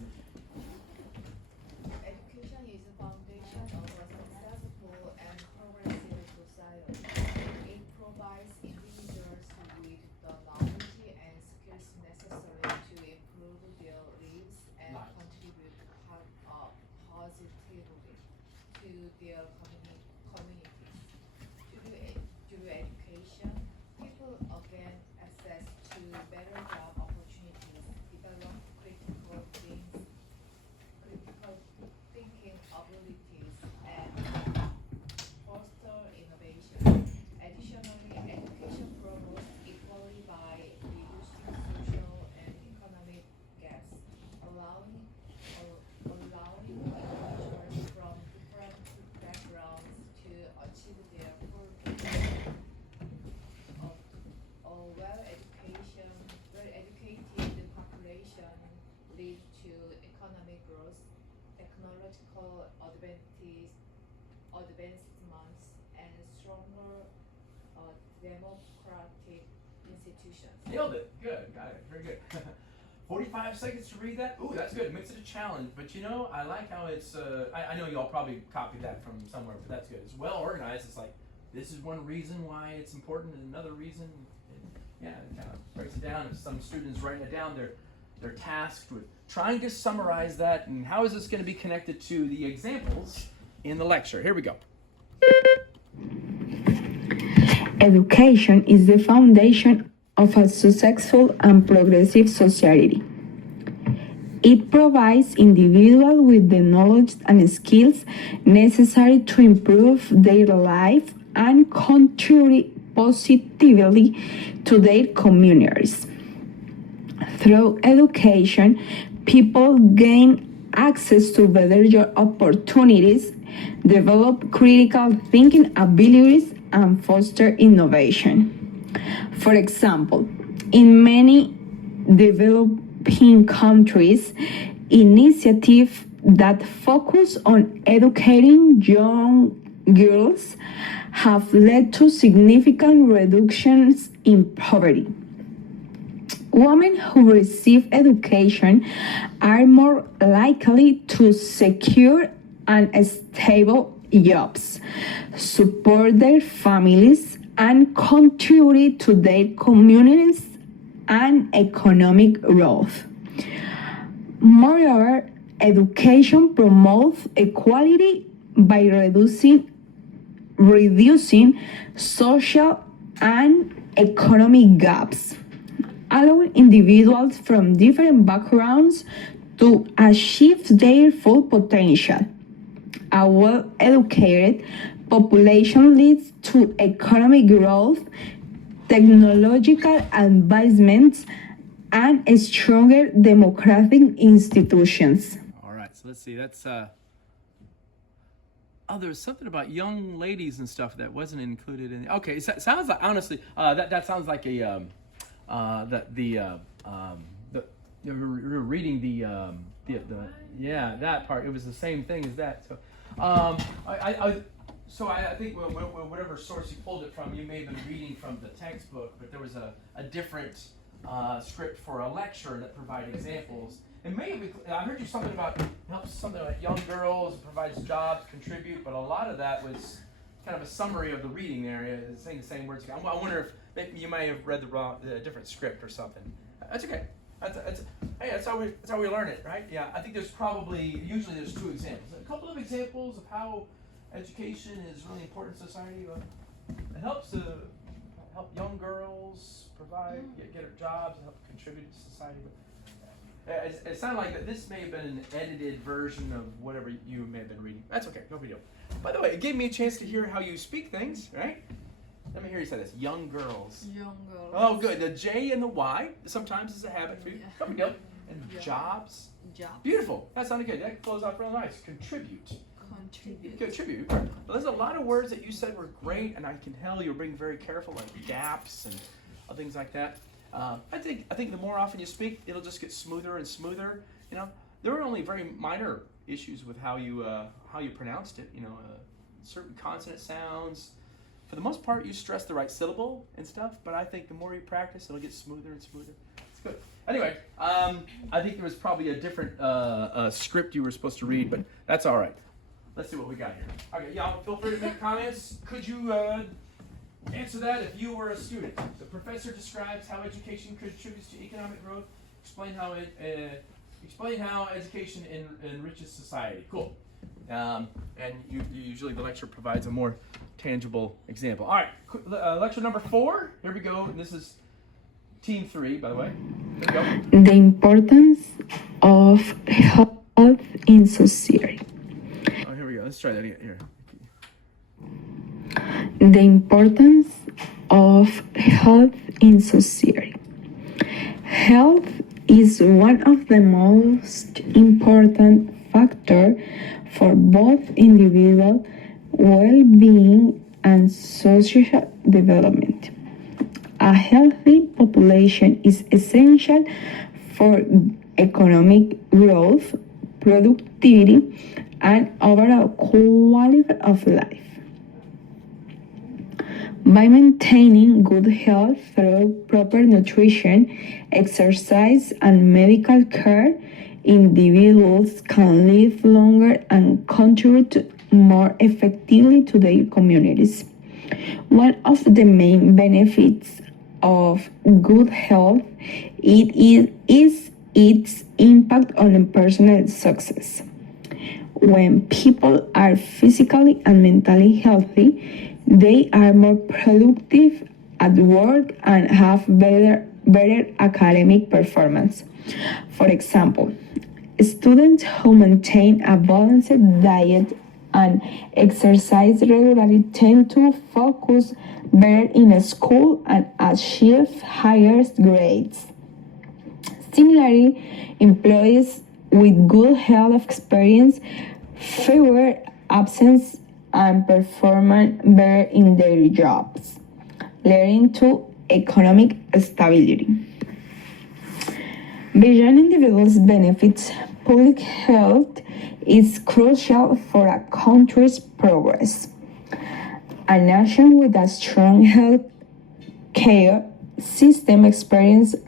Education is the foundation of a successful and progressive society. It provides individuals with the knowledge and skills necessary to improve their lives and contribute positively to their communities. Through education, people gain access to better job opportunities, develop critical thinking technological advancements and stronger democratic institutions. Nailed it. Good. Got it. Very good. 45 seconds to read that. Ooh, that's good. Makes it a challenge. But you know, I like how it's. I know y'all probably copied that from somewhere, but that's good. It's well organized. It's like this is one reason why it's important, and another reason. Yeah, it kind of breaks it down. If some students writing it down, they're tasked with trying to summarize that, and how is this going to be connected to the examples in the lecture? Here we go. Education is the foundation of a successful and progressive society. It provides individuals with the knowledge and skills necessary to improve their life and contribute positively to their communities. Through education, people gain access to better job opportunities, develop critical thinking abilities, and foster innovation. For example, in many developing countries, initiatives that focus on educating young girls have led to significant reductions in poverty. Women who receive education are more likely to secure and stable jobs, support their families, and contribute to their communities and economic growth. Moreover, education promotes equality by reducing social and economic gaps, allowing individuals from different backgrounds to achieve their full potential. A well-educated population leads to economic growth, technological advancements, and stronger democratic institutions. All right, so let's see. That's there's something about young ladies and stuff that wasn't included in. Okay, it sounds like honestly that sounds like a you're reading the that part. It was the same thing as that. So I think whatever source you pulled it from, you may have been reading from the textbook, but there was a different script for a lecture that provided examples. And maybe I heard you something about helps something like young girls, provides jobs, contribute, but a lot of that was kind of a summary of the reading area, saying the same words. I wonder if maybe you might have read the different script or something. That's okay. That's how we learn it, right? Yeah, I think usually there's two examples. A couple of examples of how education is really important in society. It helps to help young girls get her jobs, and help contribute to society. But it sounded like that this may have been an edited version of whatever you may have been reading. That's okay, no big deal. By the way, it gave me a chance to hear how you speak things, right? Let me hear you say this. Young girls. Young girls. Oh, good. The J and the Y sometimes is a habit for you. No big deal. And jobs. Job. Beautiful. That sounded good. That flows off real nice. Contribute. Contribute. Well, there's a lot of words that you said were great, and I can tell you were being very careful, like gaps and things like that. I think the more often you speak, it'll just get smoother and smoother. You know, there were only very minor issues with how you pronounced it. You know, certain consonant sounds. For the most part, you stress the right syllable and stuff. But I think the more you practice, it'll get smoother and smoother. It's good. Anyway, I think there was probably a different script you were supposed to read, but that's all right. Let's see what we got here. Okay, y'all feel free to make comments. Could you answer that if you were a student? The professor describes how education contributes to economic growth. Explain how education enriches society. Cool. And usually the lecture provides a more tangible example. All right, lecture number 4. Here we go. And this is team 3, by the way. Here we go. The importance of health in society. Oh, here we go. Let's try that again. Here. The importance of health in society. Health is one of the most important factors for both individual well-being and social development. A healthy population is essential for economic growth, productivity, and overall quality of life. By maintaining good health through proper nutrition, exercise, and medical care, individuals can live longer and contribute more effectively to their communities. One of the main benefits of good health is its impact on personal success. When people are physically and mentally healthy, they are more productive at work and have better academic performance. For example, students who maintain a balanced diet and exercise regularly tend to focus better in school and achieve higher grades. Similarly, employees with good health experience fewer absence and perform better in their jobs, leading to economic stability. Beyond individuals' benefits, public health is crucial for a country's progress. A nation with a strong health care system experiences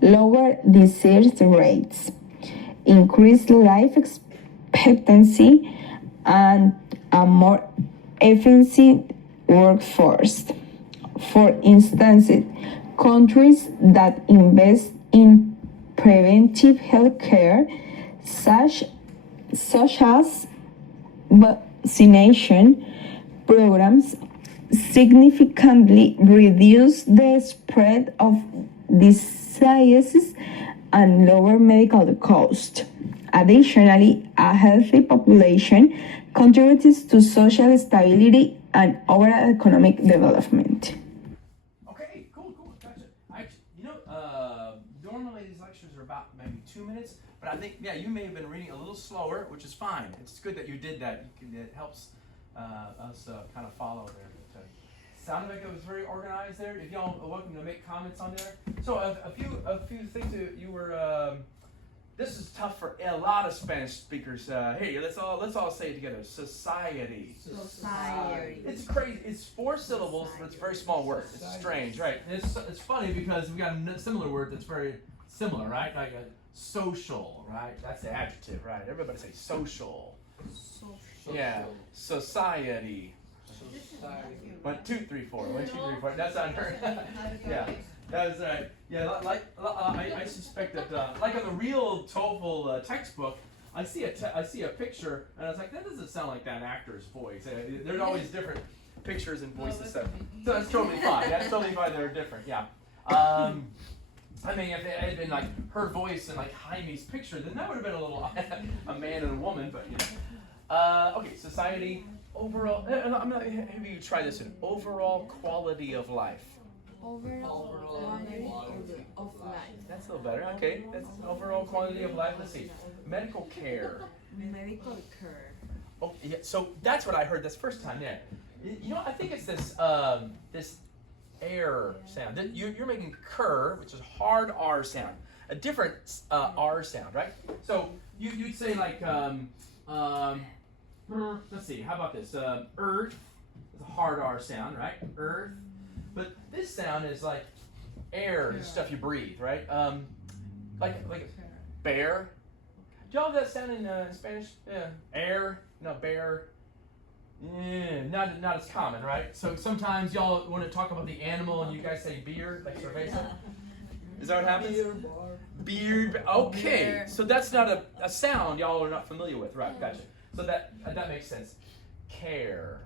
lower disease rates, increased life expectancy, and a more efficient workforce. For instance, countries that invest in preventive health care, such as vaccination programs, significantly reduce the spread of diseases and lower medical costs. Additionally, a healthy population contributes to social stability and overall economic development. Okay, cool, gotcha. Normally these lectures are about maybe 2 minutes, but I think, you may have been reading a little slower, which is fine. It's good that you did that. It helps us kind of follow there. But, sounded like it was very organized there. If y'all are welcome to make comments on there. So a few things that you were. This is tough for a lot of Spanish speakers. Here, let's all say it together. Society. It's crazy. It's 4 syllables, but it's a very small word. It's strange, right? It's funny because we got a similar word that's very similar, right? Like social, right? That's the adjective, right? Everybody say social. Yeah. Society. 1, 2, 3, 4. 1, 2, 3, 4. That's unheard. Yeah. That's right. Yeah, I suspect that, like on the real TOEFL textbook, I see a picture, and I was like, that doesn't sound like that actor's voice. There's always different pictures and voices stuff. So that's totally fine. That's totally fine. They're different. Yeah. I mean, if it had been like her voice and like Jaime's picture, then that would have been a little a man and a woman. But okay, society overall. I'm gonna have you try this in overall quality of life. Overall quality of life. That's a little better. Okay, that's overall quality of life. Let's see. Medical care. Medical care. Oh, yeah. So that's what I heard this first time. Yeah. I think it's this this air sound. You're making cur, which is hard R sound. A different R sound, right? So you'd say like let's see. How about this? Earth is a hard R sound, right? Earth. But this sound is like air, the stuff you breathe, right? Like bear. Do y'all have that sound in Spanish? Yeah. Air. No, bear. Yeah, not as common, right? So sometimes y'all want to talk about the animal and you guys say beard, like cerveza. Is that what happens? Beard. Okay. Beard. So that's not a sound y'all are not familiar with, right? Gotcha. So that makes sense. Care.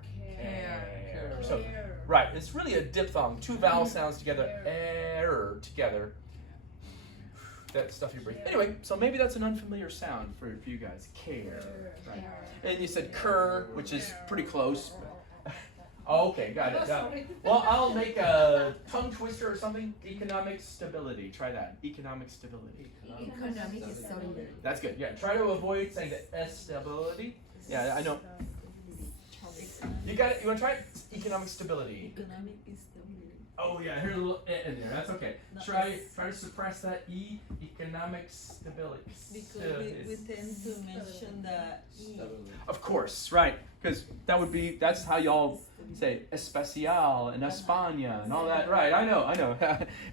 So, right, it's really a diphthong. 2 vowel sounds together, together. That stuff you breathe. Anyway, so maybe that's an unfamiliar sound for you guys. Care. Right. And you said cur, which is pretty close. Okay, got it. Well, I'll make a tongue twister or something. Economic stability. Try that. Economic stability. Economic stability. That's good. Yeah, try to avoid saying the stability. Yeah, I know. You got it. You want to try it? Economic stability. Economic instability. Oh yeah, here's a little in there. That's okay. No, Try to suppress that E. Economic stability. Because we tend to mention the E. Of course, right? Because that's how y'all say especial and España and all that, right? I know,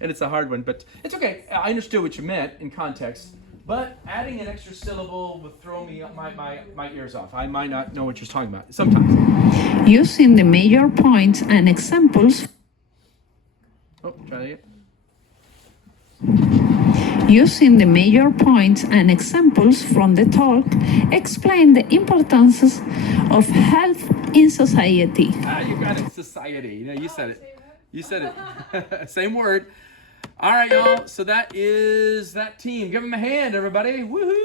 and it's a hard one, but it's okay. I understood what you meant in context. But adding an extra syllable would throw me my ears off. I might not know what you're talking about sometimes. Using the major points and examples. Oh, try that again. Using the major points and examples from the talk, explain the importance of health in society. Ah, you got it. Society. You said it. You said it. Same word. All right, y'all. So that is that team. Give them a hand, everybody. Woohoo!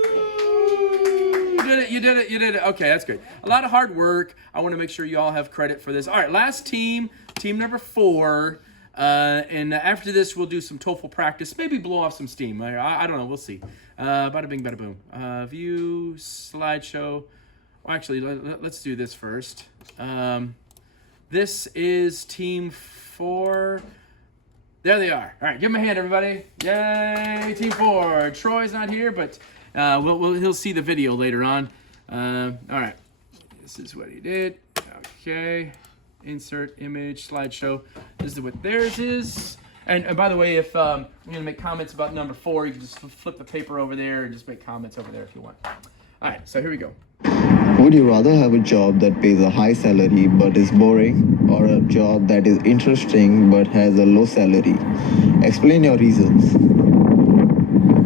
You did it. Okay, that's good. A lot of hard work. I want to make sure you all have credit for this. All right, last team number 4. And after this, we'll do some TOEFL practice. Maybe blow off some steam. I don't know. We'll see. Bada bing, bada boom. View, slideshow. Well, actually, let's do this first. This is team 4. There they are. All right, give them a hand, everybody. Yay, team 4. Troy's not here, but he'll see the video later on. All right, this is what he did. Okay. Insert image, slideshow. This is what theirs is. And by the way, if I'm going to make comments about number 4, you can just flip the paper over there and just make comments over there if you want. All right, so here we go. Would you rather have a job that pays a high salary but is boring, or a job that is interesting but has a low salary? Explain your reasons.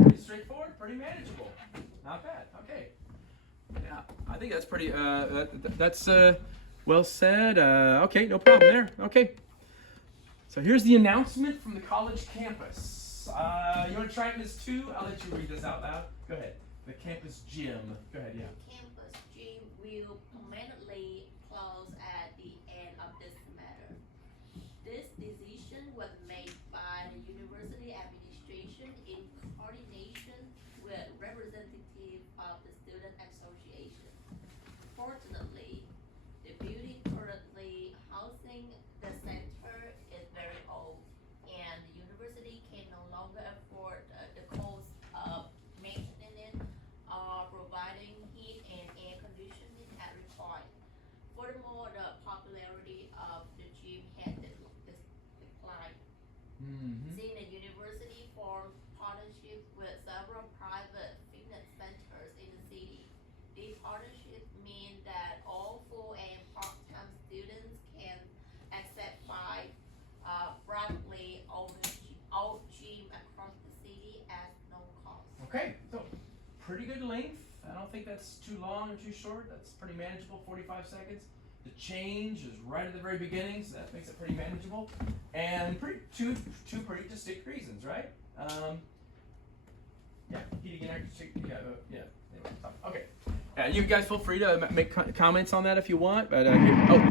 Pretty straightforward, pretty manageable. Not bad. Okay. Yeah, I think that's pretty. That's well said. Okay, no problem there. Okay. So here's the announcement from the college campus. You want to try it, Ms. 2? I'll let you read this out loud. Go ahead. The campus gym. Go ahead, yeah. Campus gym will permanently close at the end of this semester. This decision was made by the university administration in coordination with representatives of the student association. Fortunately, the building currently housing the center is very old, and the university can no longer afford the cost of maintaining providing heat and air conditioning as required. Furthermore, the popularity of the gym had declined. Since the university formed partnerships with several private fitness centers in the city, these partnerships mean that all full and part-time students can access 5 privately owned gym across the city at no cost. Okay, so pretty good length. I don't think that's too long or too short. That's pretty manageable, 45 seconds. The change is right at the very beginning, so that makes it pretty manageable. And two pretty distinct reasons, right? Yeah, heating and air, yeah. Okay. You guys feel free to make comments on that if you want. But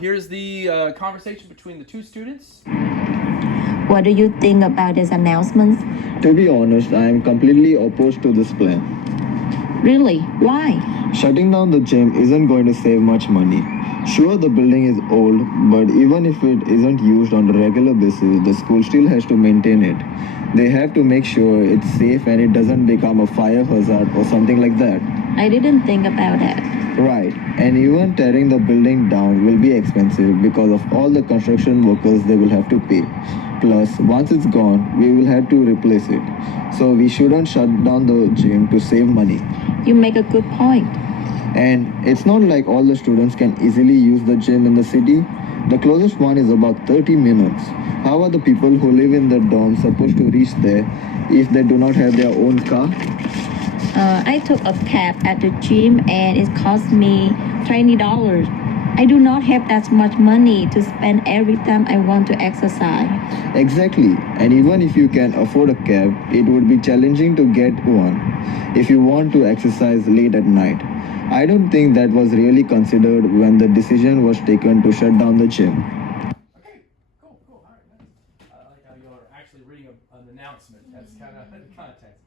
here's the conversation between the 2 students. What do you think about this announcement? To be honest, I am completely opposed to this plan. Really? Why? Shutting down the gym isn't going to save much money. Sure, the building is old, but even if it isn't used on a regular basis, the school still has to maintain it. They have to make sure it's safe and it doesn't become a fire hazard or something like that. I didn't think about that. Right, and even tearing the building down will be expensive because of all the construction workers they will have to pay. Plus, once it's gone, we will have to replace it. So we shouldn't shut down the gym to save money. You make a good point. And it's not like all the students can easily use the gym in the city. The closest one is about 30 minutes. How are the people who live in the dorm supposed to reach there if they do not have their own car? I took a cab at the gym and it cost me $20. I do not have that much money to spend every time I want to exercise. Exactly. And even if you can afford a cab, it would be challenging to get one if you want to exercise late at night. I don't think that was really considered when the decision was taken to shut down the gym. Okay, cool. All right, nice. I like how you're actually reading an announcement. That's kind of the context.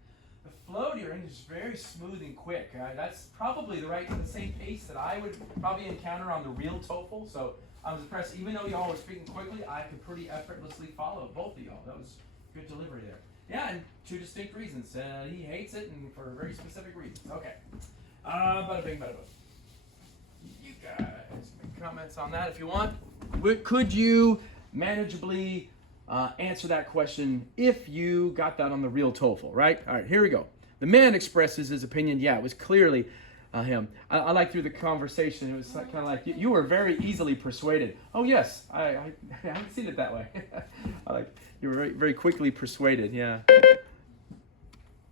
The flow to your English is very smooth and quick. That's probably the same pace that I would probably encounter on the real TOEFL. So I was impressed. Even though y'all were speaking quickly, I could pretty effortlessly follow both of y'all. That was good delivery there. Yeah, and two distinct reasons. He hates it, and for very specific reasons. Okay. Bada bing, bada boom. You guys make comments on that if you want. Could you manageably answer that question if you got that on the real TOEFL, right? All right, here we go. The man expresses his opinion. Yeah, it was clearly him. I like through the conversation, it was kind of like you were very easily persuaded. Oh yes, I haven't seen it that way. I like you were very, very quickly persuaded. Yeah.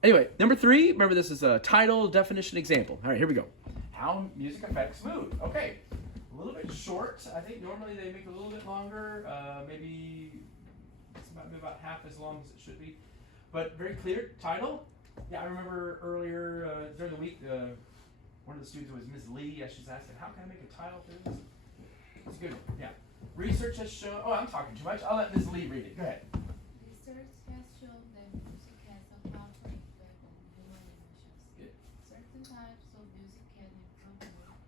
Anyway, number 3. Remember, this is a title, definition, example. All right, here we go. How music affects mood. Okay, a little bit short. I think normally they make it a little bit longer. Maybe it's about half as long as it should be, but very clear. Title. Yeah, I remember earlier during the week, one of the students was Ms. Lee. She's asking, how can I make a title for this? It's a good one. Yeah. Research has shown. Oh, I'm talking too much. I'll let Ms. Lee read it. Go ahead. Research has shown that music has a powerful effect on human emotions. Good. Certain types of music can improve mood,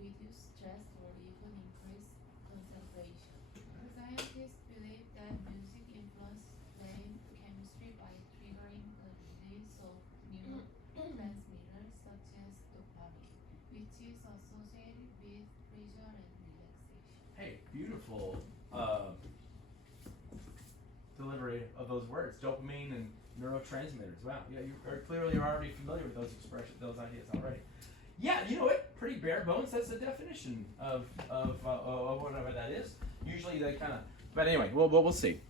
reduce stress, or even increase concentration. Scientists believe that music influences brain chemistry by triggering the release of neurotransmitters such as dopamine, which is associated with pleasure and relaxation. Hey, beautiful delivery of those words, dopamine and neurotransmitters. Wow, yeah, you are clearly already familiar with those expressions, those ideas already. Yeah, you know what? Pretty bare bones. That's the definition of whatever that is. Usually they kind of, but anyway, we'll see.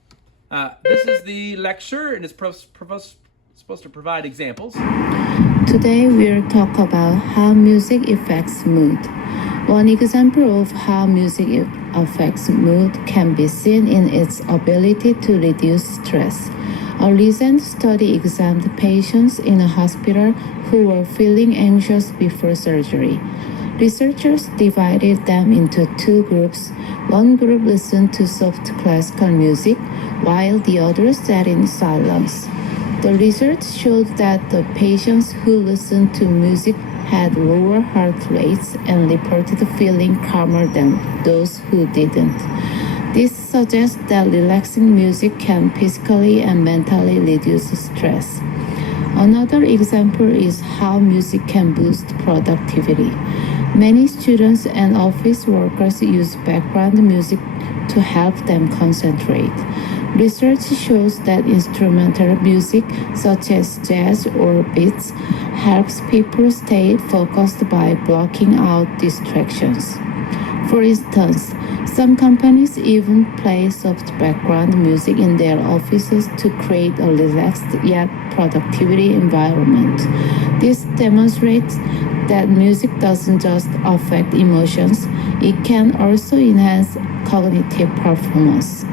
This is the lecture, and it's supposed to provide examples. Today we'll talk about how music affects mood. One example of how music affects mood can be seen in its ability to reduce stress. A recent study examined patients in a hospital who were feeling anxious before surgery. Researchers divided them into 2 groups. One group listened to soft classical music, while the other sat in silence. The research showed that the patients who listened to music had lower heart rates and reported feeling calmer than those who didn't. This suggests that relaxing music can physically and mentally reduce stress. Another example is how music can boost productivity. Many students and office workers use background music to help them concentrate. Research shows that instrumental music, such as jazz or beats, helps people stay focused by blocking out distractions. For instance, some companies even play soft background music in their offices to create a relaxed yet productivity environment. This demonstrates that music doesn't just affect emotions, it can also enhance cognitive performance.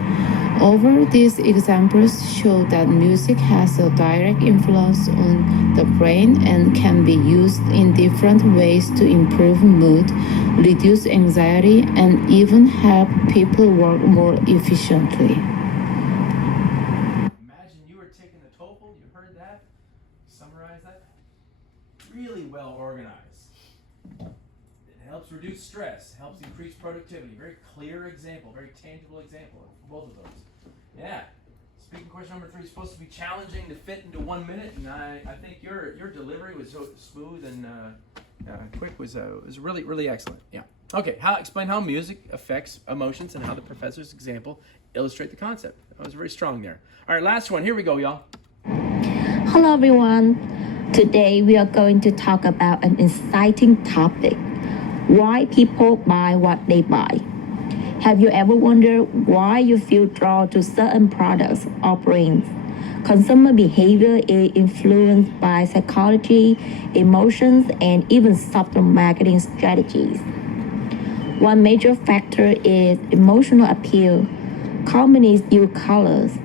Over these examples show that music has a direct influence on the brain and can be used in different ways to improve mood, reduce anxiety, and even help people work more efficiently. Imagine you were taking the TOEFL, you heard that, summarize that. Really well organized. It helps reduce stress, helps increase productivity. Very clear example, very tangible example of both of those. Yeah. Speaking question number 3 is supposed to be challenging to fit into 1 minute, and I think your delivery was so smooth and quick. Was really, really excellent. Yeah. Okay. Explain how music affects emotions and how the professor's example illustrate the concept. That was very strong there. All right, last one. Here we go, y'all. Hello, everyone. Today we are going to talk about an exciting topic: why people buy what they buy. Have you ever wondered why you feel drawn to certain products or brands? Consumer behavior is influenced by psychology, emotions, and even subtle marketing strategies. One major factor is emotional appeal. Companies use colors,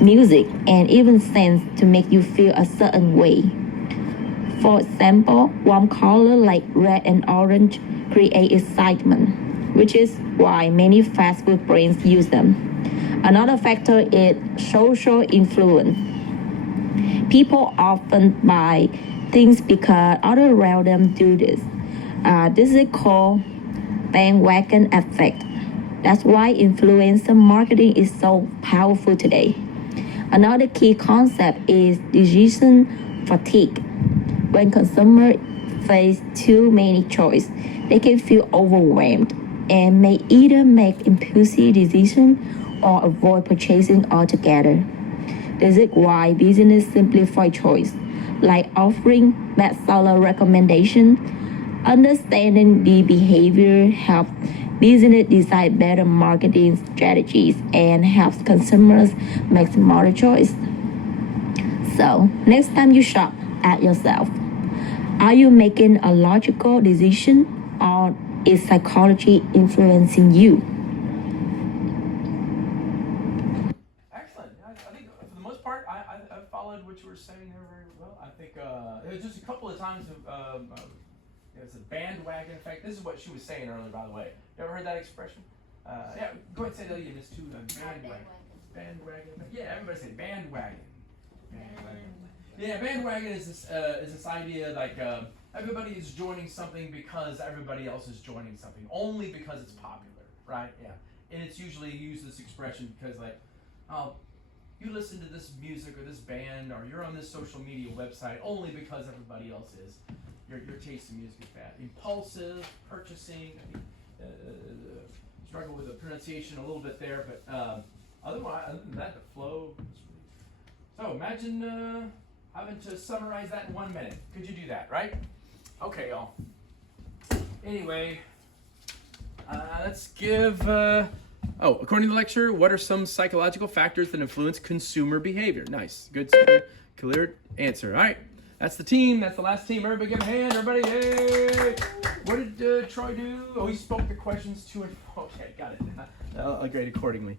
music, and even scents to make you feel a certain way. For example, warm colors like red and orange create excitement, which is why many fast food brands use them. Another factor is social influence. People often buy things because others around them do this. This is called bandwagon effect. That's why influencer marketing is so powerful today. Another key concept is decision fatigue. When consumers face too many choices, they can feel overwhelmed and may either make impulsive decisions or avoid purchasing altogether. This is why business simplify choice, like offering bestseller recommendation. Understanding the behavior helps business decide better marketing strategies and helps consumers make smarter choice. So next time you shop, ask yourself, are you making a logical decision or is psychology influencing you? Excellent. I think for the most part, I followed what you were saying there very well. I think it was just a couple of times it's a bandwagon effect. This is what she was saying earlier, by the way. You ever heard that expression? Yeah, go ahead and say that again. It's too bandwagon. Bandwagon. Yeah, everybody say bandwagon. Bandwagon. Yeah, bandwagon is this idea like everybody is joining something because everybody else is joining something, only because it's popular, right? Yeah, and it's usually used this expression because like, oh, you listen to this music or this band or you're on this social media website only because everybody else is. Your taste in music is bad. Impulsive purchasing. Struggle with the pronunciation a little bit there, but otherwise, other than that, the flow. So imagine having to summarize that in 1 minute. Could you do that, right? Okay, y'all. Anyway, let's give. According to the lecture, what are some psychological factors that influence consumer behavior? Nice, good, clear answer. All right. That's the team. That's the last team. Everybody give a hand. Everybody, hey! What did Troy do? Oh, he spoke the questions to and okay, got it. I'll grade accordingly.